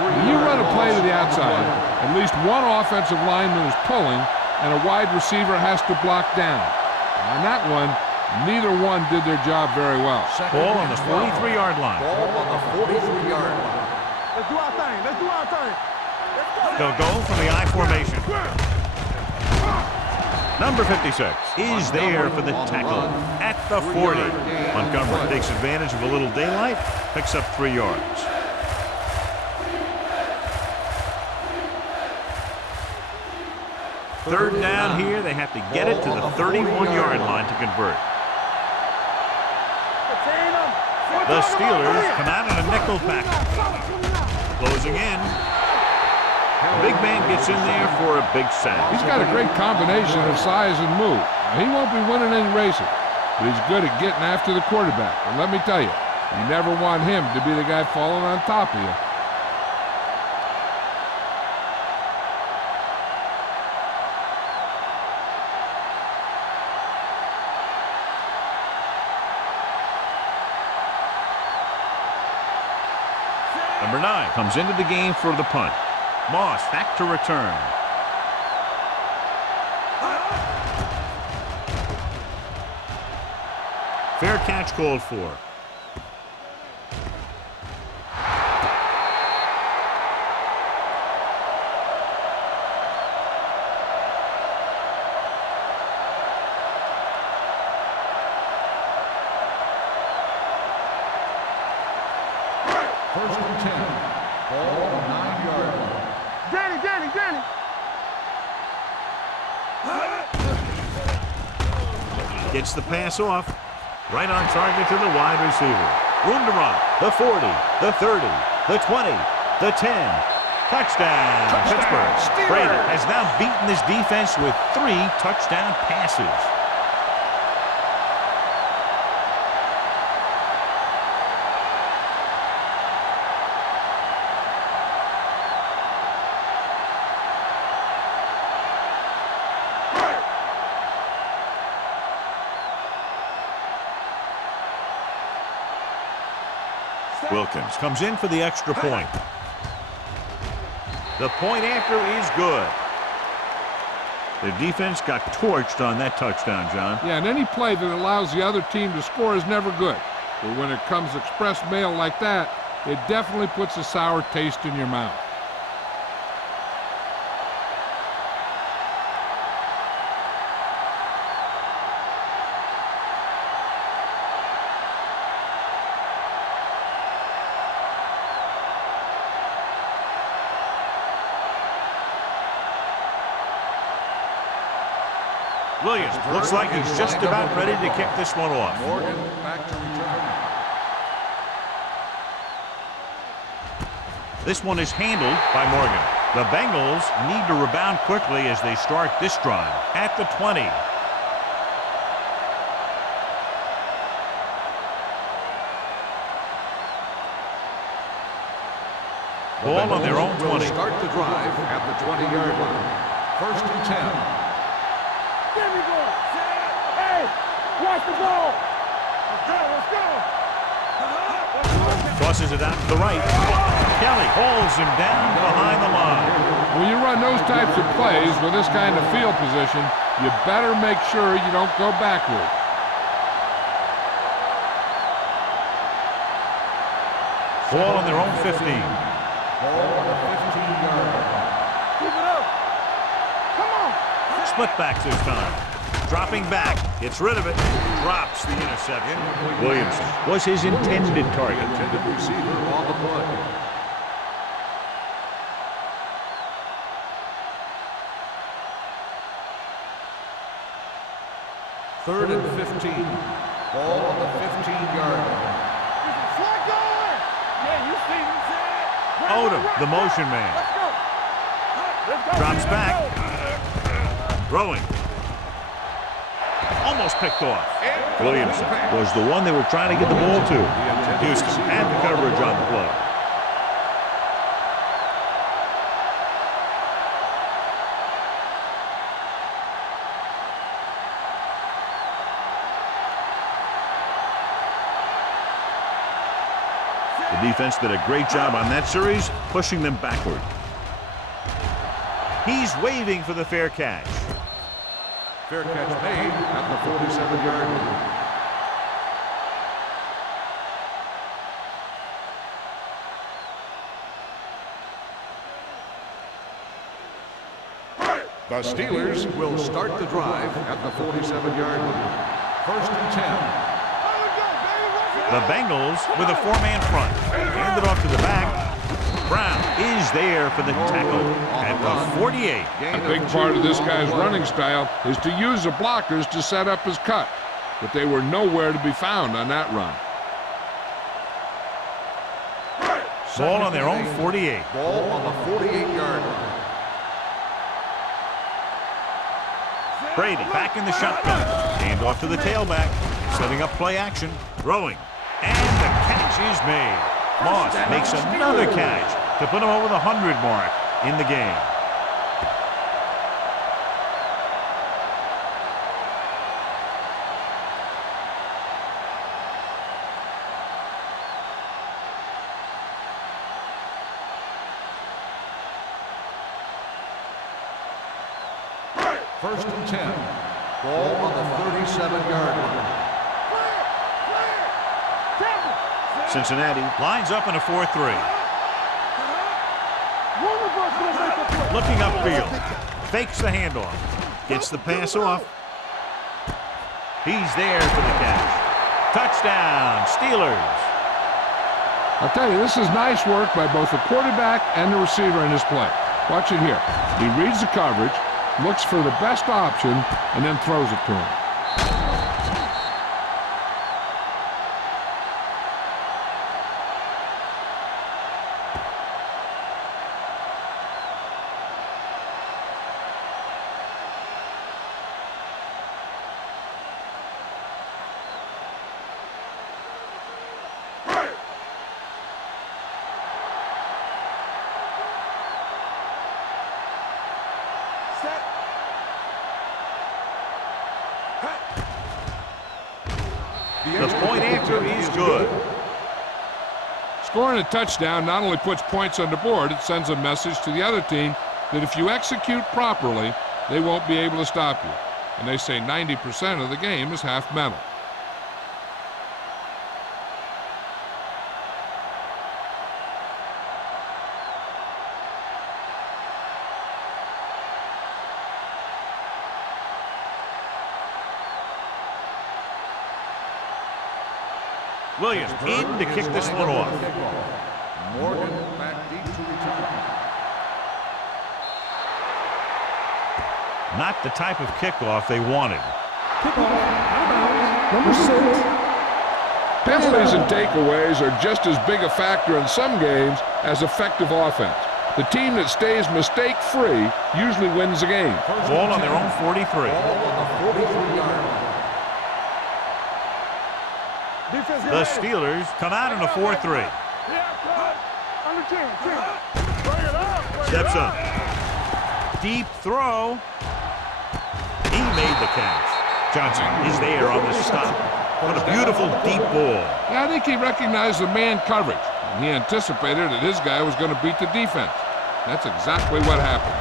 When you run a play to the outside, at least one offensive lineman is pulling, and a wide receiver has to block down. On that one, neither one did their job very well. Ball on the 43-yard line. Ball on the 43-yard line. Let's do our thing. Let's do our thing. They'll go from the I formation. Number 56 is there for the tackle at the 40. Montgomery takes advantage of a little daylight, picks up 3 yards. Third down here, they have to get it to the 31-yard line to convert. The Steelers come out in a nickel package. Closing in. The big man gets in there for a big sack. He's got a great combination of size and move. He won't be winning any races, but he's good at getting after the quarterback. And let me tell you, you never want him to be the guy falling on top of you. Number 9 comes into the game for the punt. Moss back to return. Fair catch called for. First and 10. Ball on the 9-yard line. Danny. Gets the pass off. Right on target to the wide receiver. Room to run. The 40, the 30, the 20, the 10. Touchdown, Pittsburgh. Brady has now beaten this defense with 3 touchdown passes. Wilkins comes in for the extra point. The point after is good. The defense got torched on that touchdown, John. Yeah, and any play that allows the other team to score is never good. But when it comes express mail like that, it definitely puts a sour taste in your mouth. Williams looks like he's just about ready to kick this one off. Morgan back to return. This one is handled by Morgan. The Bengals need to rebound quickly as they start this drive at the 20. Ball on their own 20. Will start the drive at the 20-yard line. First and 10. Give me ball. Hey, watch the ball. Let's go. Tosses it out to the right. Kelly holds him down behind the line. When you run those types of plays with this kind of field position, you better make sure you don't go backward. Ball on their own 15. Ball on the 15-yard line. Keep it up. Come on. Split back this time. Dropping back. Gets rid of it. Drops the interception. Williamson was his intended target. Intended receiver on the play. Third and 15. Ball on the 15-yard line. Slide going. Yeah, you see me, Zed. Odom, the motion man. Let's go. Let's go. Drops Let's back. go. Throwing. Almost picked off. Williamson was the one they were trying to get the ball to. Houston had the coverage on the play. The defense did a great job on that series, pushing them backward. He's waving for the fair catch. Fair catch made at the 47-yard line. The Steelers will start the drive at the 47-yard line. First and 10. The Bengals with a four-man front. Hand it off to the back. Brown is there for the tackle at the 48. A big part of this guy's running style is to use the blockers to set up his cut, but they were nowhere to be found on that run. Ball on their own 48. Ball on the 48-yard line. Brady back in the shotgun. Hand off to the tailback. Setting up play action. Throwing. And the catch is made. Moss makes another catch to put him over the 100 mark in the game. First and 10. Ball on the 37-yard line. Cincinnati lines up in a 4-3. Looking upfield. Fakes the handoff. Gets the pass off. He's there for the catch. Touchdown, Steelers. I'll tell you, this is nice work by both the quarterback and the receiver in this play. Watch it here. He reads the coverage, looks for the best option, and then throws it to him. The point after is good. Scoring a touchdown not only puts points on the board, it sends a message to the other team that if you execute properly, they won't be able to stop you. And they say 90% of the game is half mental. Williams in to kick this one off. Morgan back deep to return. Not the type of kickoff they wanted. Kickoff out of bounds. Number 6. Penalties and takeaways are just as big a factor in some games as effective offense. The team that stays mistake-free usually wins the game. Ball on their own 43. Ball on the 43-yard line. Defense, The Steelers come out in a 4-3. Under 10. Bring it up. Steps up. Deep throw. He made the catch. Johnson is there on the stop. What a beautiful deep ball. I think he recognized the man coverage, and he anticipated that his guy was going to beat the defense. That's exactly what happened.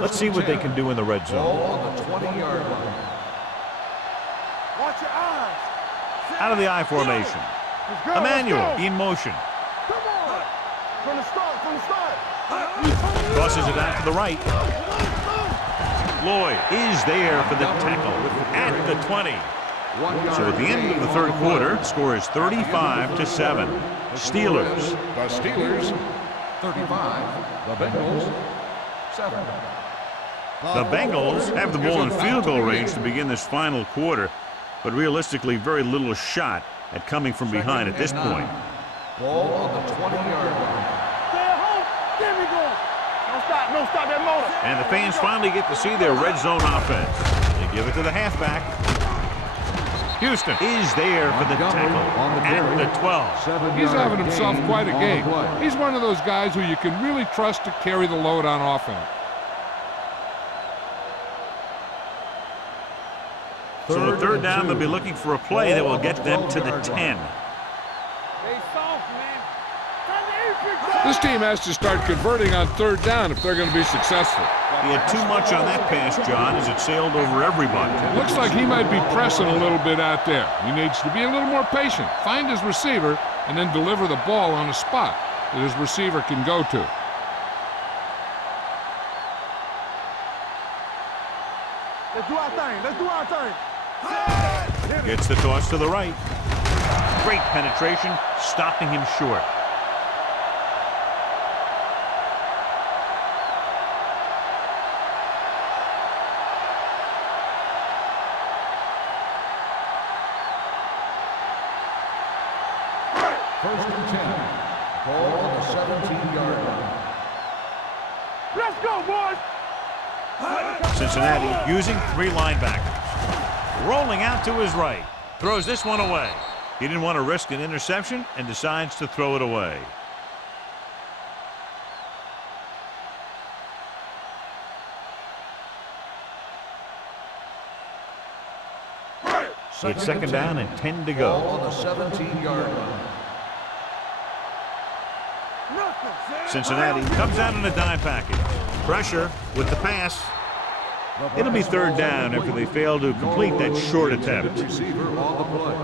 Let's see what they can do in the red zone. Ball on the 20-yard line. Watch your eyes. Out of the I formation. Let's go, Emmanuel let's go. in motion. Come on. From the start. Tosses it out to the right. Lloyd is there for the tackle at the 20. So at the end of the third quarter, the score is 35-7. Steelers. The Steelers, 35. The Bengals, 7. The Bengals have the ball in field goal range to begin this final quarter, but realistically very little shot at coming from behind at this point. Ball on the 20-yard line. Stay at home. There we go. Don't stop that motor. And the fans finally get to see their red zone offense. They give it to the halfback. Houston is there for the tackle at the 12. He's having himself quite a game. He's one of those guys who you can really trust to carry the load on offense. So the third down, they'll be looking for a play that will get them to the 10. Stay soft, man. This team has to start converting on third down if they're going to be successful. He had too much on that pass, John, as it sailed over everybody. Looks like he might be pressing a little bit out there. He needs to be a little more patient, find his receiver, and then deliver the ball on a spot that his receiver can go to. Let's do our thing. Let's do our thing. Gets the toss to the right. Great penetration, stopping him short. First and 10. Ball on the 17-yard line. Let's go, boys. Cincinnati using 3 linebackers. Rolling out to his right. Throws this one away. He didn't want to risk an interception and decides to throw it away. It's second down and 10 to go. Ball on the 17-yard line. Cincinnati comes out in a dime package. Pressure with the pass. It'll be third down after they fail to complete that short attempt. Receiver on the play.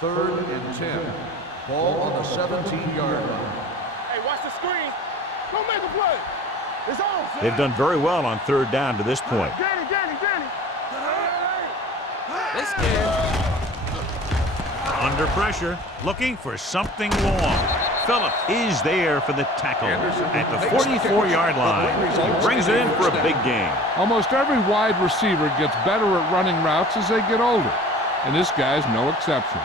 Third and 10. Ball on the 17-yard line. Hey, watch the screen. Go make a play. It's on, son. They've done very well on third down to this point. Danny. They scared. Under pressure, looking for something long. Phillips is there for the tackle at the 44-yard line. He brings it in for a big gain. Almost every wide receiver gets better at running routes as they get older, and this guy's no exception.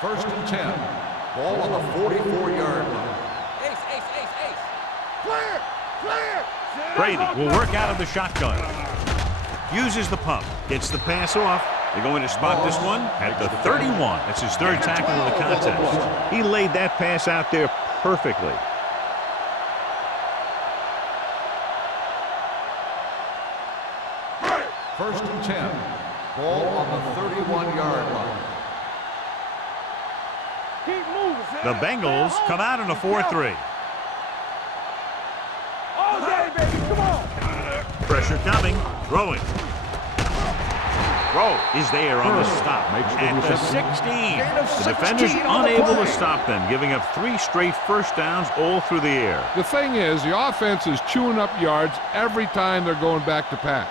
First and 10. Ball on the 44-yard line. Ace. Clear. Brady will work out of the shotgun. Uses the pump. Gets the pass off. They're going to spot this one at the 31. That's his third tackle of the contest. He laid that pass out there perfectly. First and 10. Ball on the 31-yard line. Keep moving, son. The Bengals come out in a 4-3. All day, baby. Come on. Pressure coming. Throwing. throw is there on the stop at the 16. The defenders unable to stop them, giving up 3 straight first downs all through the air. The thing is, the offense is chewing up yards every time they're going back to pass.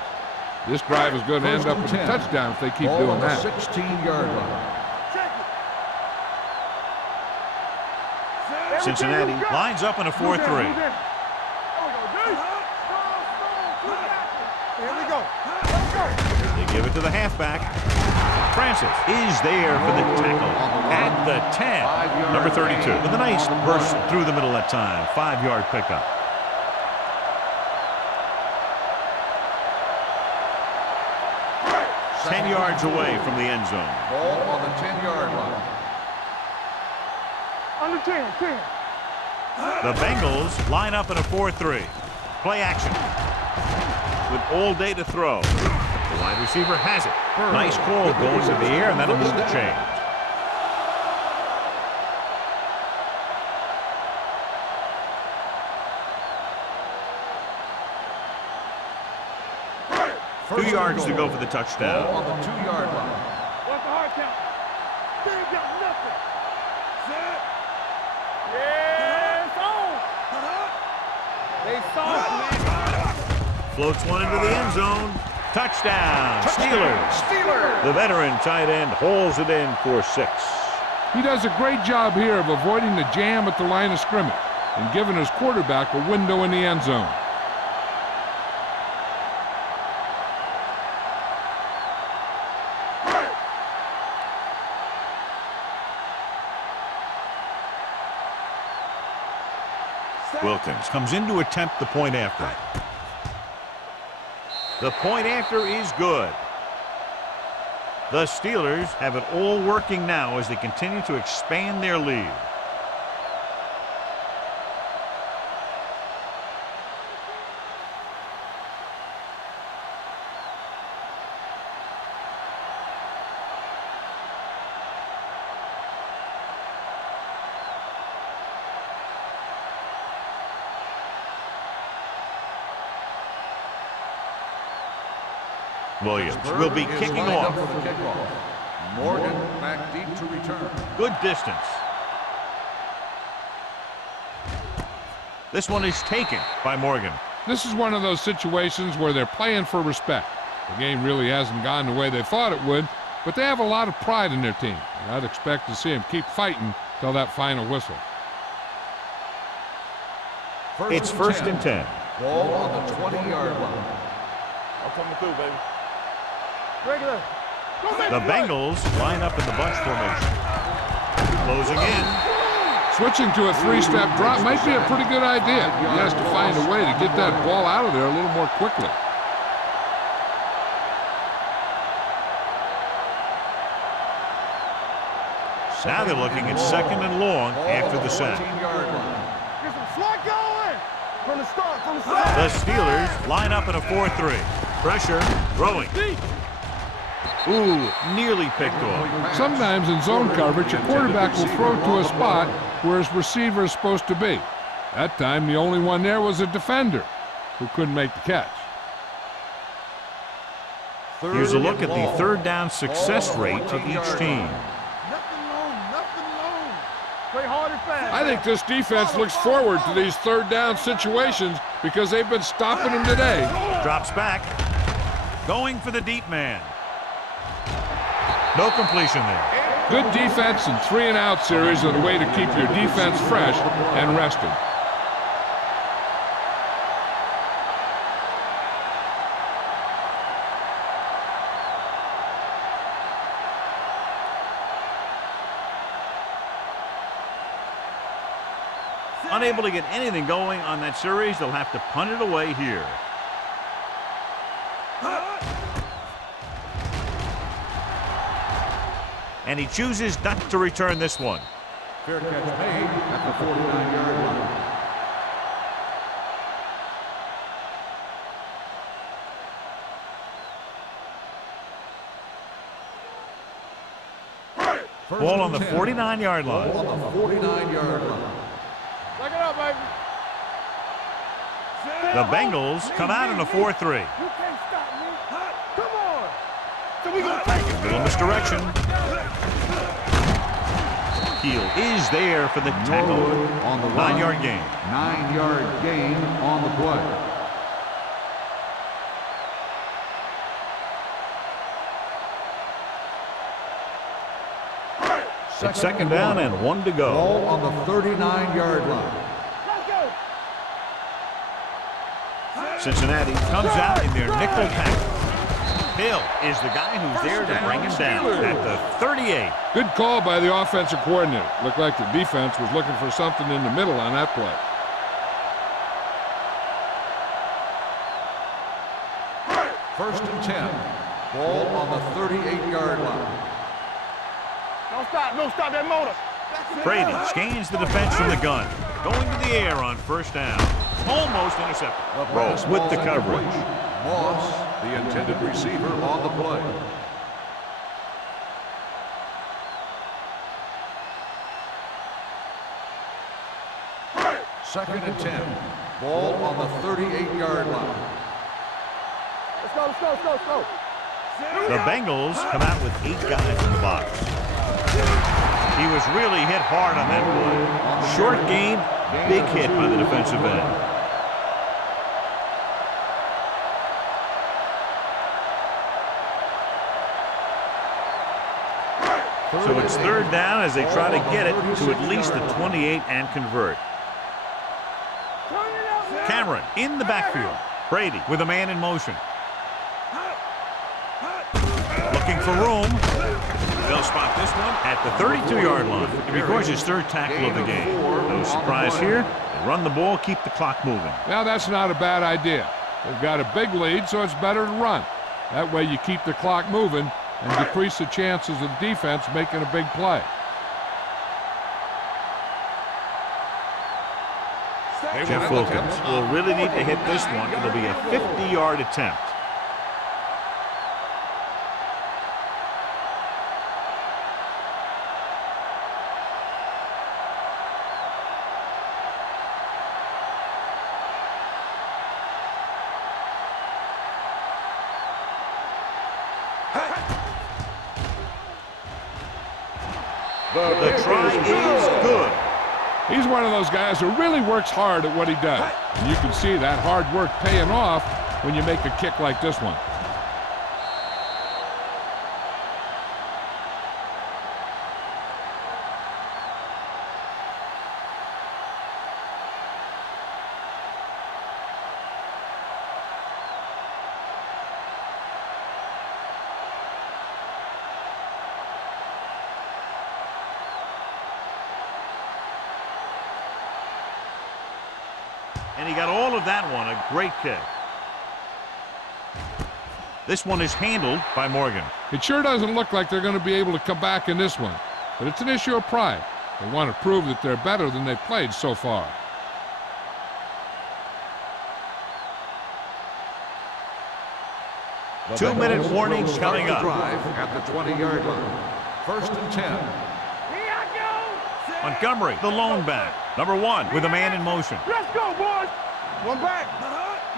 This drive is going to end up with a touchdown if they keep doing that. 16-yard line. Cincinnati lines up in a 4-3. Here we go. Let's go. They give it to the halfback. Francis is there for the tackle at the 10. Number 32 with a nice burst through the middle that time. 5-yard pickup. Ten yards away from the end zone. Ball on the 10-yard line. Under 10, 10. The Bengals line up in a 4-3. Play action. With all day to throw. The wide receiver has it. Nice call going to the air, and that'll move the chains. First 2 yards to go for the touchdown. Ball on the 2-yard line. What's the hard count? They ain't got nothing. Set. Yeah, it's on. They saw it, man. Floats one into the end zone. Touchdown. Steelers. The veteran tight end hauls it in for 6. He does a great job here of avoiding the jam at the line of scrimmage and giving his quarterback a window in the end zone. Wilkins comes in to attempt the point after. The point after is good. The Steelers have it all working now as they continue to expand their lead. Williams will be kicking off. Morgan back deep to return. Good distance. This one is taken by Morgan. This is one of those situations where they're playing for respect. The game really hasn't gone the way they thought it would, but they have a lot of pride in their team. And I'd expect to see them keep fighting till that final whistle. It's first and 10. Ball on the 20-yard line. I'm coming through, baby. Regular. The Bengals line up in the bunch formation. Closing in. Switching to a 3-step drop might be a pretty good idea. He has to find a way to get that ball out of there a little more quickly. Now they're looking at second and long after the sack. Get some slot going. From the start, from the start. The Steelers line up in a 4-3. Pressure, throwing. Ooh, nearly picked off. Sometimes in zone coverage, a quarterback will throw to a spot where his receiver is supposed to be. That time, the only one there was a defender who couldn't make the catch. Here's a look at the third down success rate of each team. Nothing long, nothing long. Play hard and fast. I think this defense looks forward to these third down situations because they've been stopping them today. Drops back. Going for the deep man. No completion there. Good defense and 3-and-out series are the way to keep your defense fresh and rested. Unable to get anything going on that series, they'll have to punt it away here. And he chooses not to return this one. Fair catch made at the 49-yard line. Ball on the 49-yard line. Ball on the 49-yard line. Back it up, baby. The Bengals come out in a 4-3. You can't stop me. Come on. So we gonna take it. Little misdirection. Heel is there for the tackle. On the run. 9-yard gain. 9-yard gain on the play. It's second down and 1 to go. Ball on the 39-yard line. Let's go. Cincinnati comes out in their nickel package. Hill is the guy who's there to bring him down at the 38. Good call by the offensive coordinator. Looked like the defense was looking for something in the middle on that play. First and 10. Ball on the 38-yard line. Don't stop that motor. Brady scans the defense from the gun. Going to the air on first down. Almost intercepted. Ross with the coverage. Moss, the intended receiver, on the play. Second and 10. Ball on the 38-yard line. Let's go. The Bengals come out with 8 guys in the box. He was really hit hard on that play. Short gain, big hit by the defensive end. So it's third down as they try to get it to at least the 28 and convert. Cameron in the backfield. Brady with a man in motion. Looking for room. They'll spot this one at the 32-yard line. It records his third tackle of the game. No surprise here. They run the ball, keep the clock moving. Now that's not a bad idea. They've got a big lead, so it's better to run. That way you keep the clock moving and decrease the chances of the defense making a big play. Jeff Wilkins will really need to hit this one. It'll be a 50-yard attempt. The try is good. He's one of those guys who really works hard at what he does. And you can see that hard work paying off when you make a kick like this one. And he got all of that one. A great kick. This one is handled by Morgan. It sure doesn't look like they're going to be able to come back in this one. But it's an issue of pride. They want to prove that they're better than they've played so far. Two-minute warnings coming up. Drive at the 20-yard line. First and 10. Montgomery, the lone back. Number 1 with a man in motion. Let's go, boys. One back.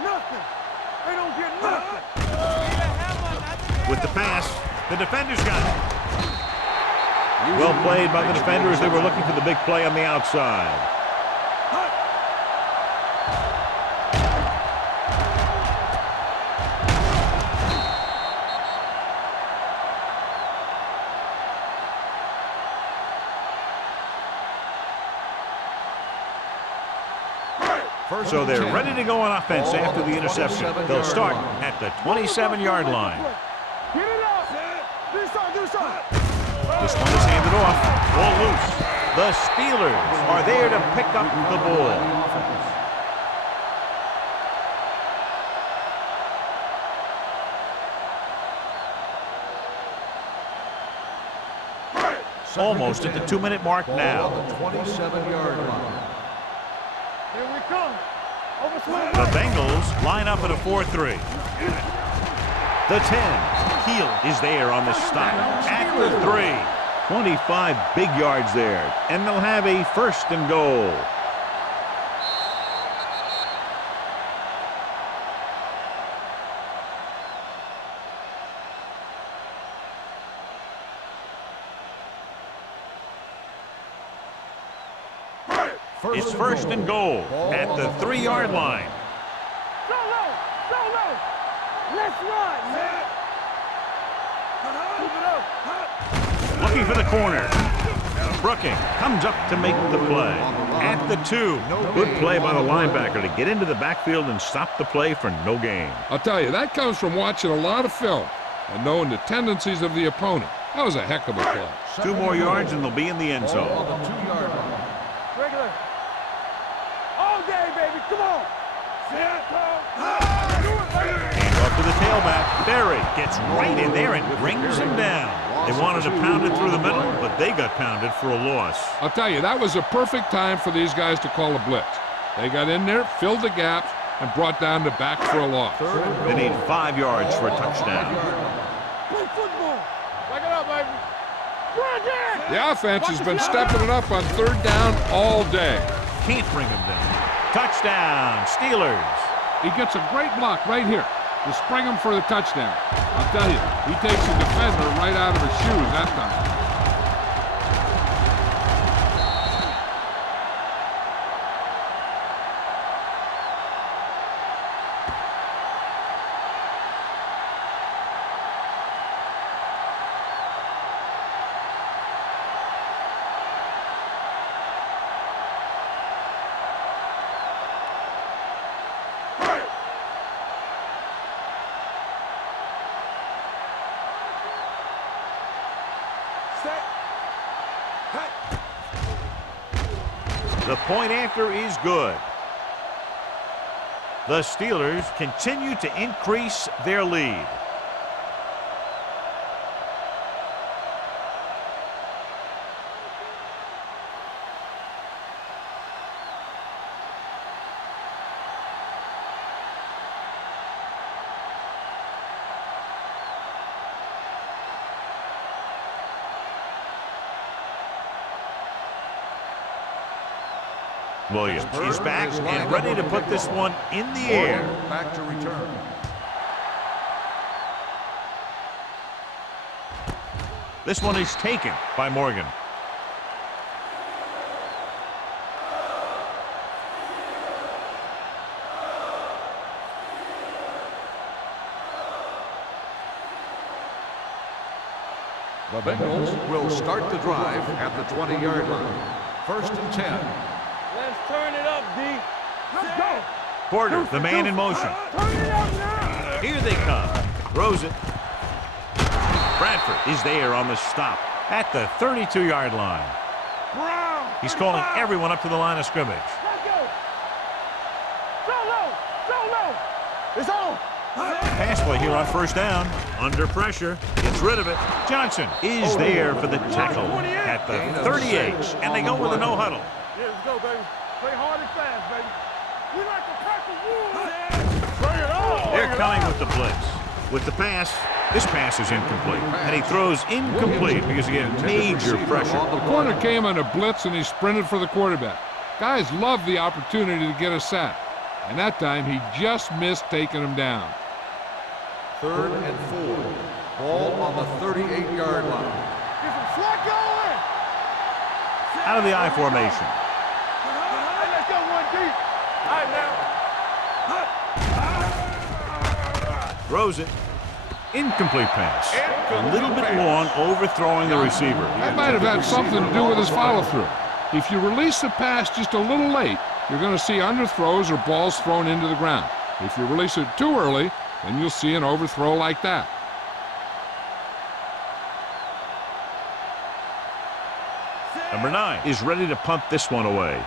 Nothing. They don't get nothing. With the pass, the defenders got it. Well played by the defenders. They were looking for the big play on the outside. So they're ready to go on offense after the interception. They'll start at the 27-yard line. Get it up. Do something. This one is handed off. Ball loose. The Steelers are there to pick up the ball. Almost at the 2-minute mark now. The 27-yard line. Here we come. The Bengals line up at a 4-3. The 10. Heel is there on the stop. At the 3. 25 big yards there. And they'll have a first and goal. It's first and goal at the 3-yard line. Solo! Solo! Let's run, man! Keep it up! Looking for the corner. Brooking comes up to make the play. At the 2. Good play by the linebacker to get into the backfield and stop the play for no gain. I'll tell you, that comes from watching a lot of film and knowing the tendencies of the opponent. That was a heck of a play. 2 more yards and they'll be in the end zone. On the 2-yard line. Regular. All day, baby. Come on. Off to the tailback. Berry gets right in there and brings him down. They wanted to pound it through the middle, but they got pounded for a loss. I'll tell you, that was a perfect time for these guys to call a blitz. They got in there, filled the gaps, and brought down the back for a loss. They need 5 yards for a touchdown. Play football. Back it up, baby. Run there. The offense has been stepping it up on 3rd down all day. Can't bring him down. Touchdown, Steelers. He gets a great block right here to spring him for the touchdown. I'll tell you, he takes the defender right out of his shoes that time. The point after is good. The Steelers continue to increase their lead. Williams is back and ready to put this one in the air. Back to return. This one is taken by Morgan. The Bengals will start the drive at the 20-yard line. 1st and 10. Let's turn it up, D. Let's go. Porter, the man in motion. Turn it up now. Here they come. Throws it. Bradford is there on the stop at the 32-yard line. Brown. He's calling everyone up to the line of scrimmage. Let's go. Solo. Solo. It's on. Pass play here on 1st down. Under pressure. Gets rid of it. Johnson is there for the tackle at the 38. And they go with a no huddle. Yeah, let's go, baby. Play hard and fast, baby. We like to pack the wood. Bring it on. They're coming with the blitz. With the pass, this pass is incomplete. And he throws incomplete because he had major pressure. The corner came on a blitz and he sprinted for the quarterback. Guys love the opportunity to get a sack. And that time he just missed taking him down. 3rd and 4. Ball on the 38-yard line. Get some slack going. Out of the I formation. Hey, let's go one deep. All right, now. Throws it. Incomplete pass. A little bit long, overthrowing the receiver. That might have had something to do with his follow-through. If you release the pass just a little late, you're going to see underthrows or balls thrown into the ground. If you release it too early, then you'll see an overthrow like that. Number 9 is ready to punt this one away.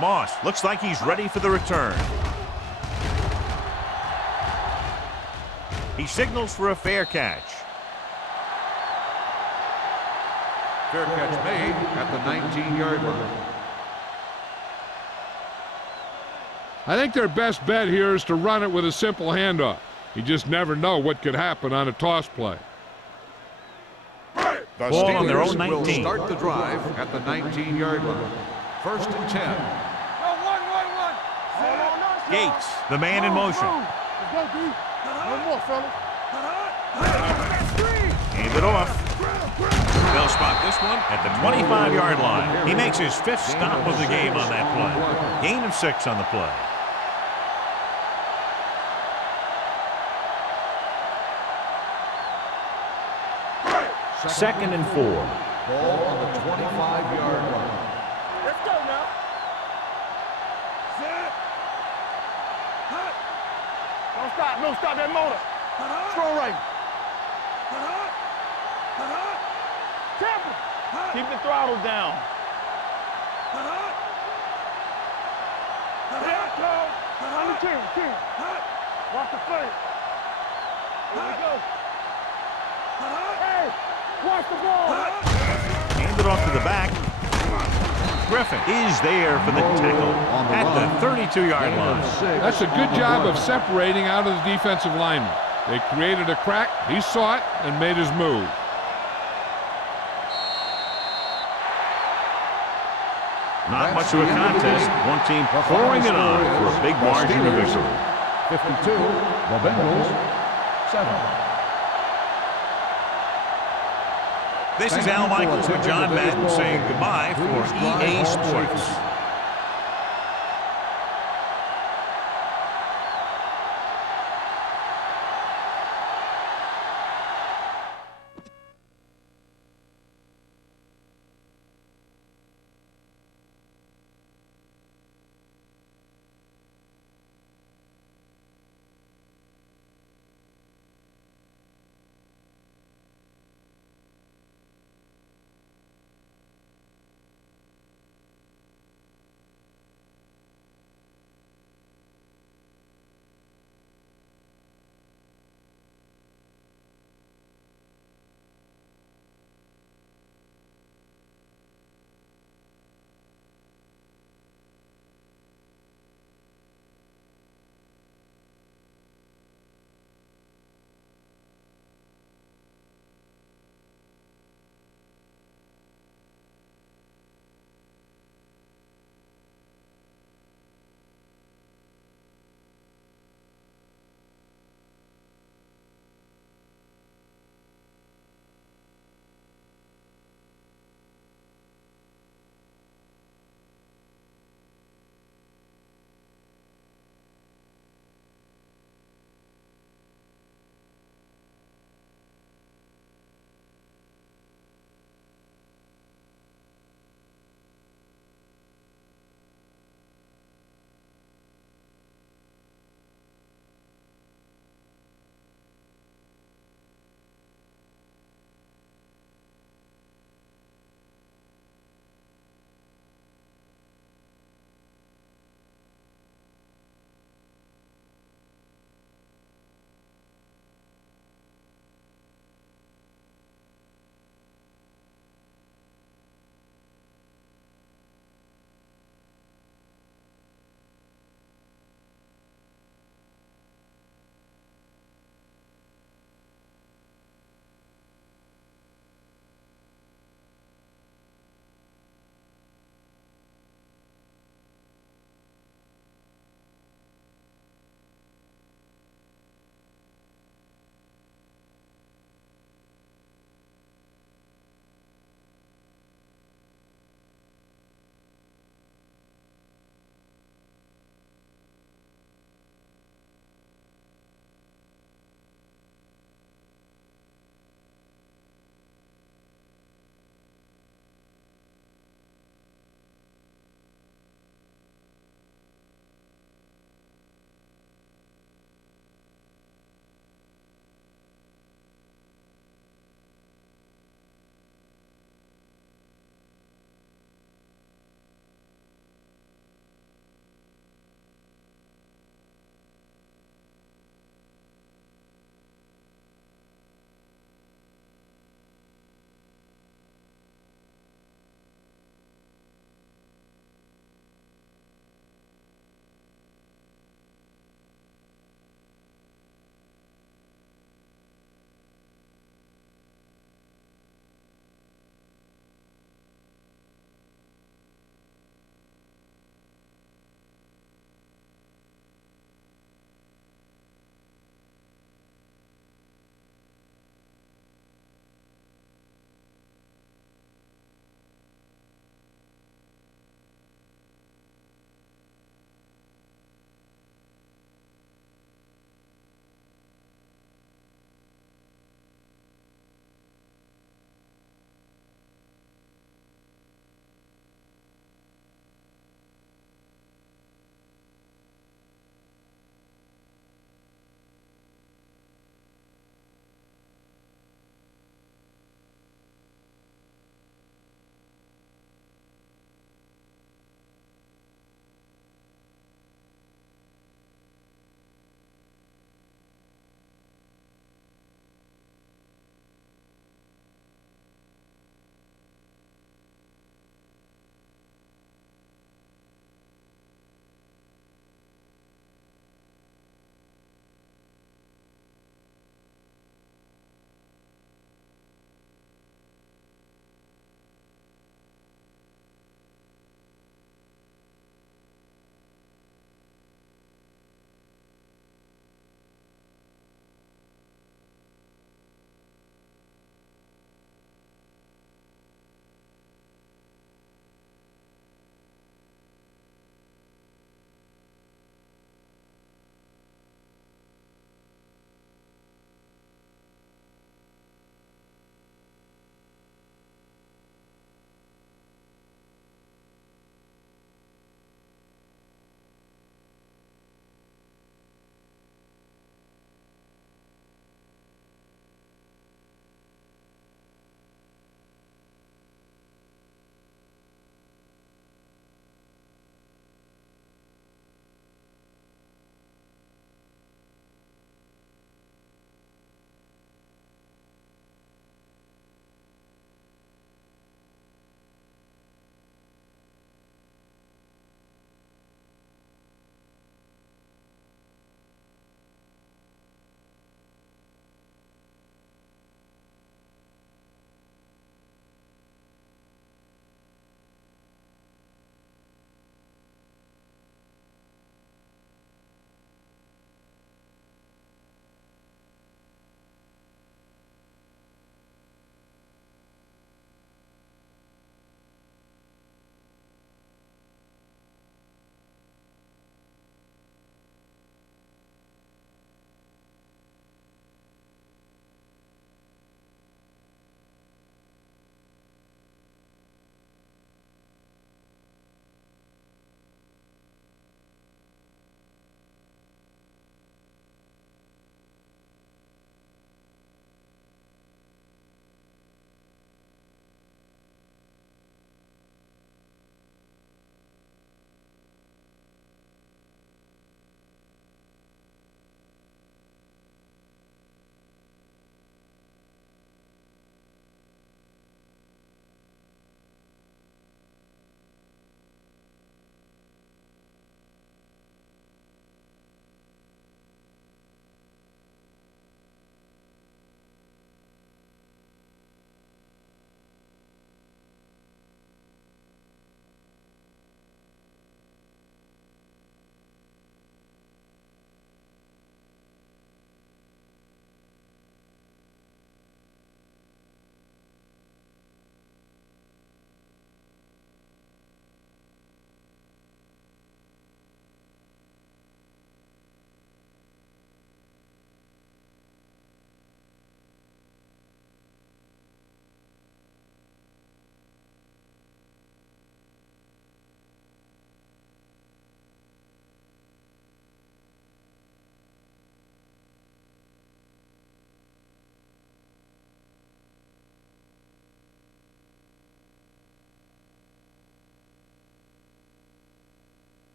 Moss looks like he's ready for the return. He signals for a fair catch. Fair catch made at the 19-yard line. I think their best bet here is to run it with a simple handoff. You just never know what could happen on a toss play. The Ball on their own Steelers will 19. start the drive at the 19-yard line. 1st and 10. Go, one. Hold on us, y'all. Gates, the man in motion. Let's go, D. One more, fella. Hand it off. They'll spot this one at the 25-yard line. He makes his 5th stop of the game on that play. Gain of 6 on the play. Second and 4. Ball on the 25-yard line. Let's go now. Set. Hut. Don't stop that motor. Throw right. Temple. Keep the throttle down. Yeah, go. On the chin. Watch the frame. Here we go. Hey, watch the ball. Hand it off to the back. Griffin is there for the tackle at the 32-yard line. That's a good job of separating out of the defensive lineman. They created a crack, he saw it, and made his move. Not much of a contest. One team pouring it on for a big margin of victory. 52, the Bengals, 7. This is Al Michaels with John Madden saying goodbye for EA Sports.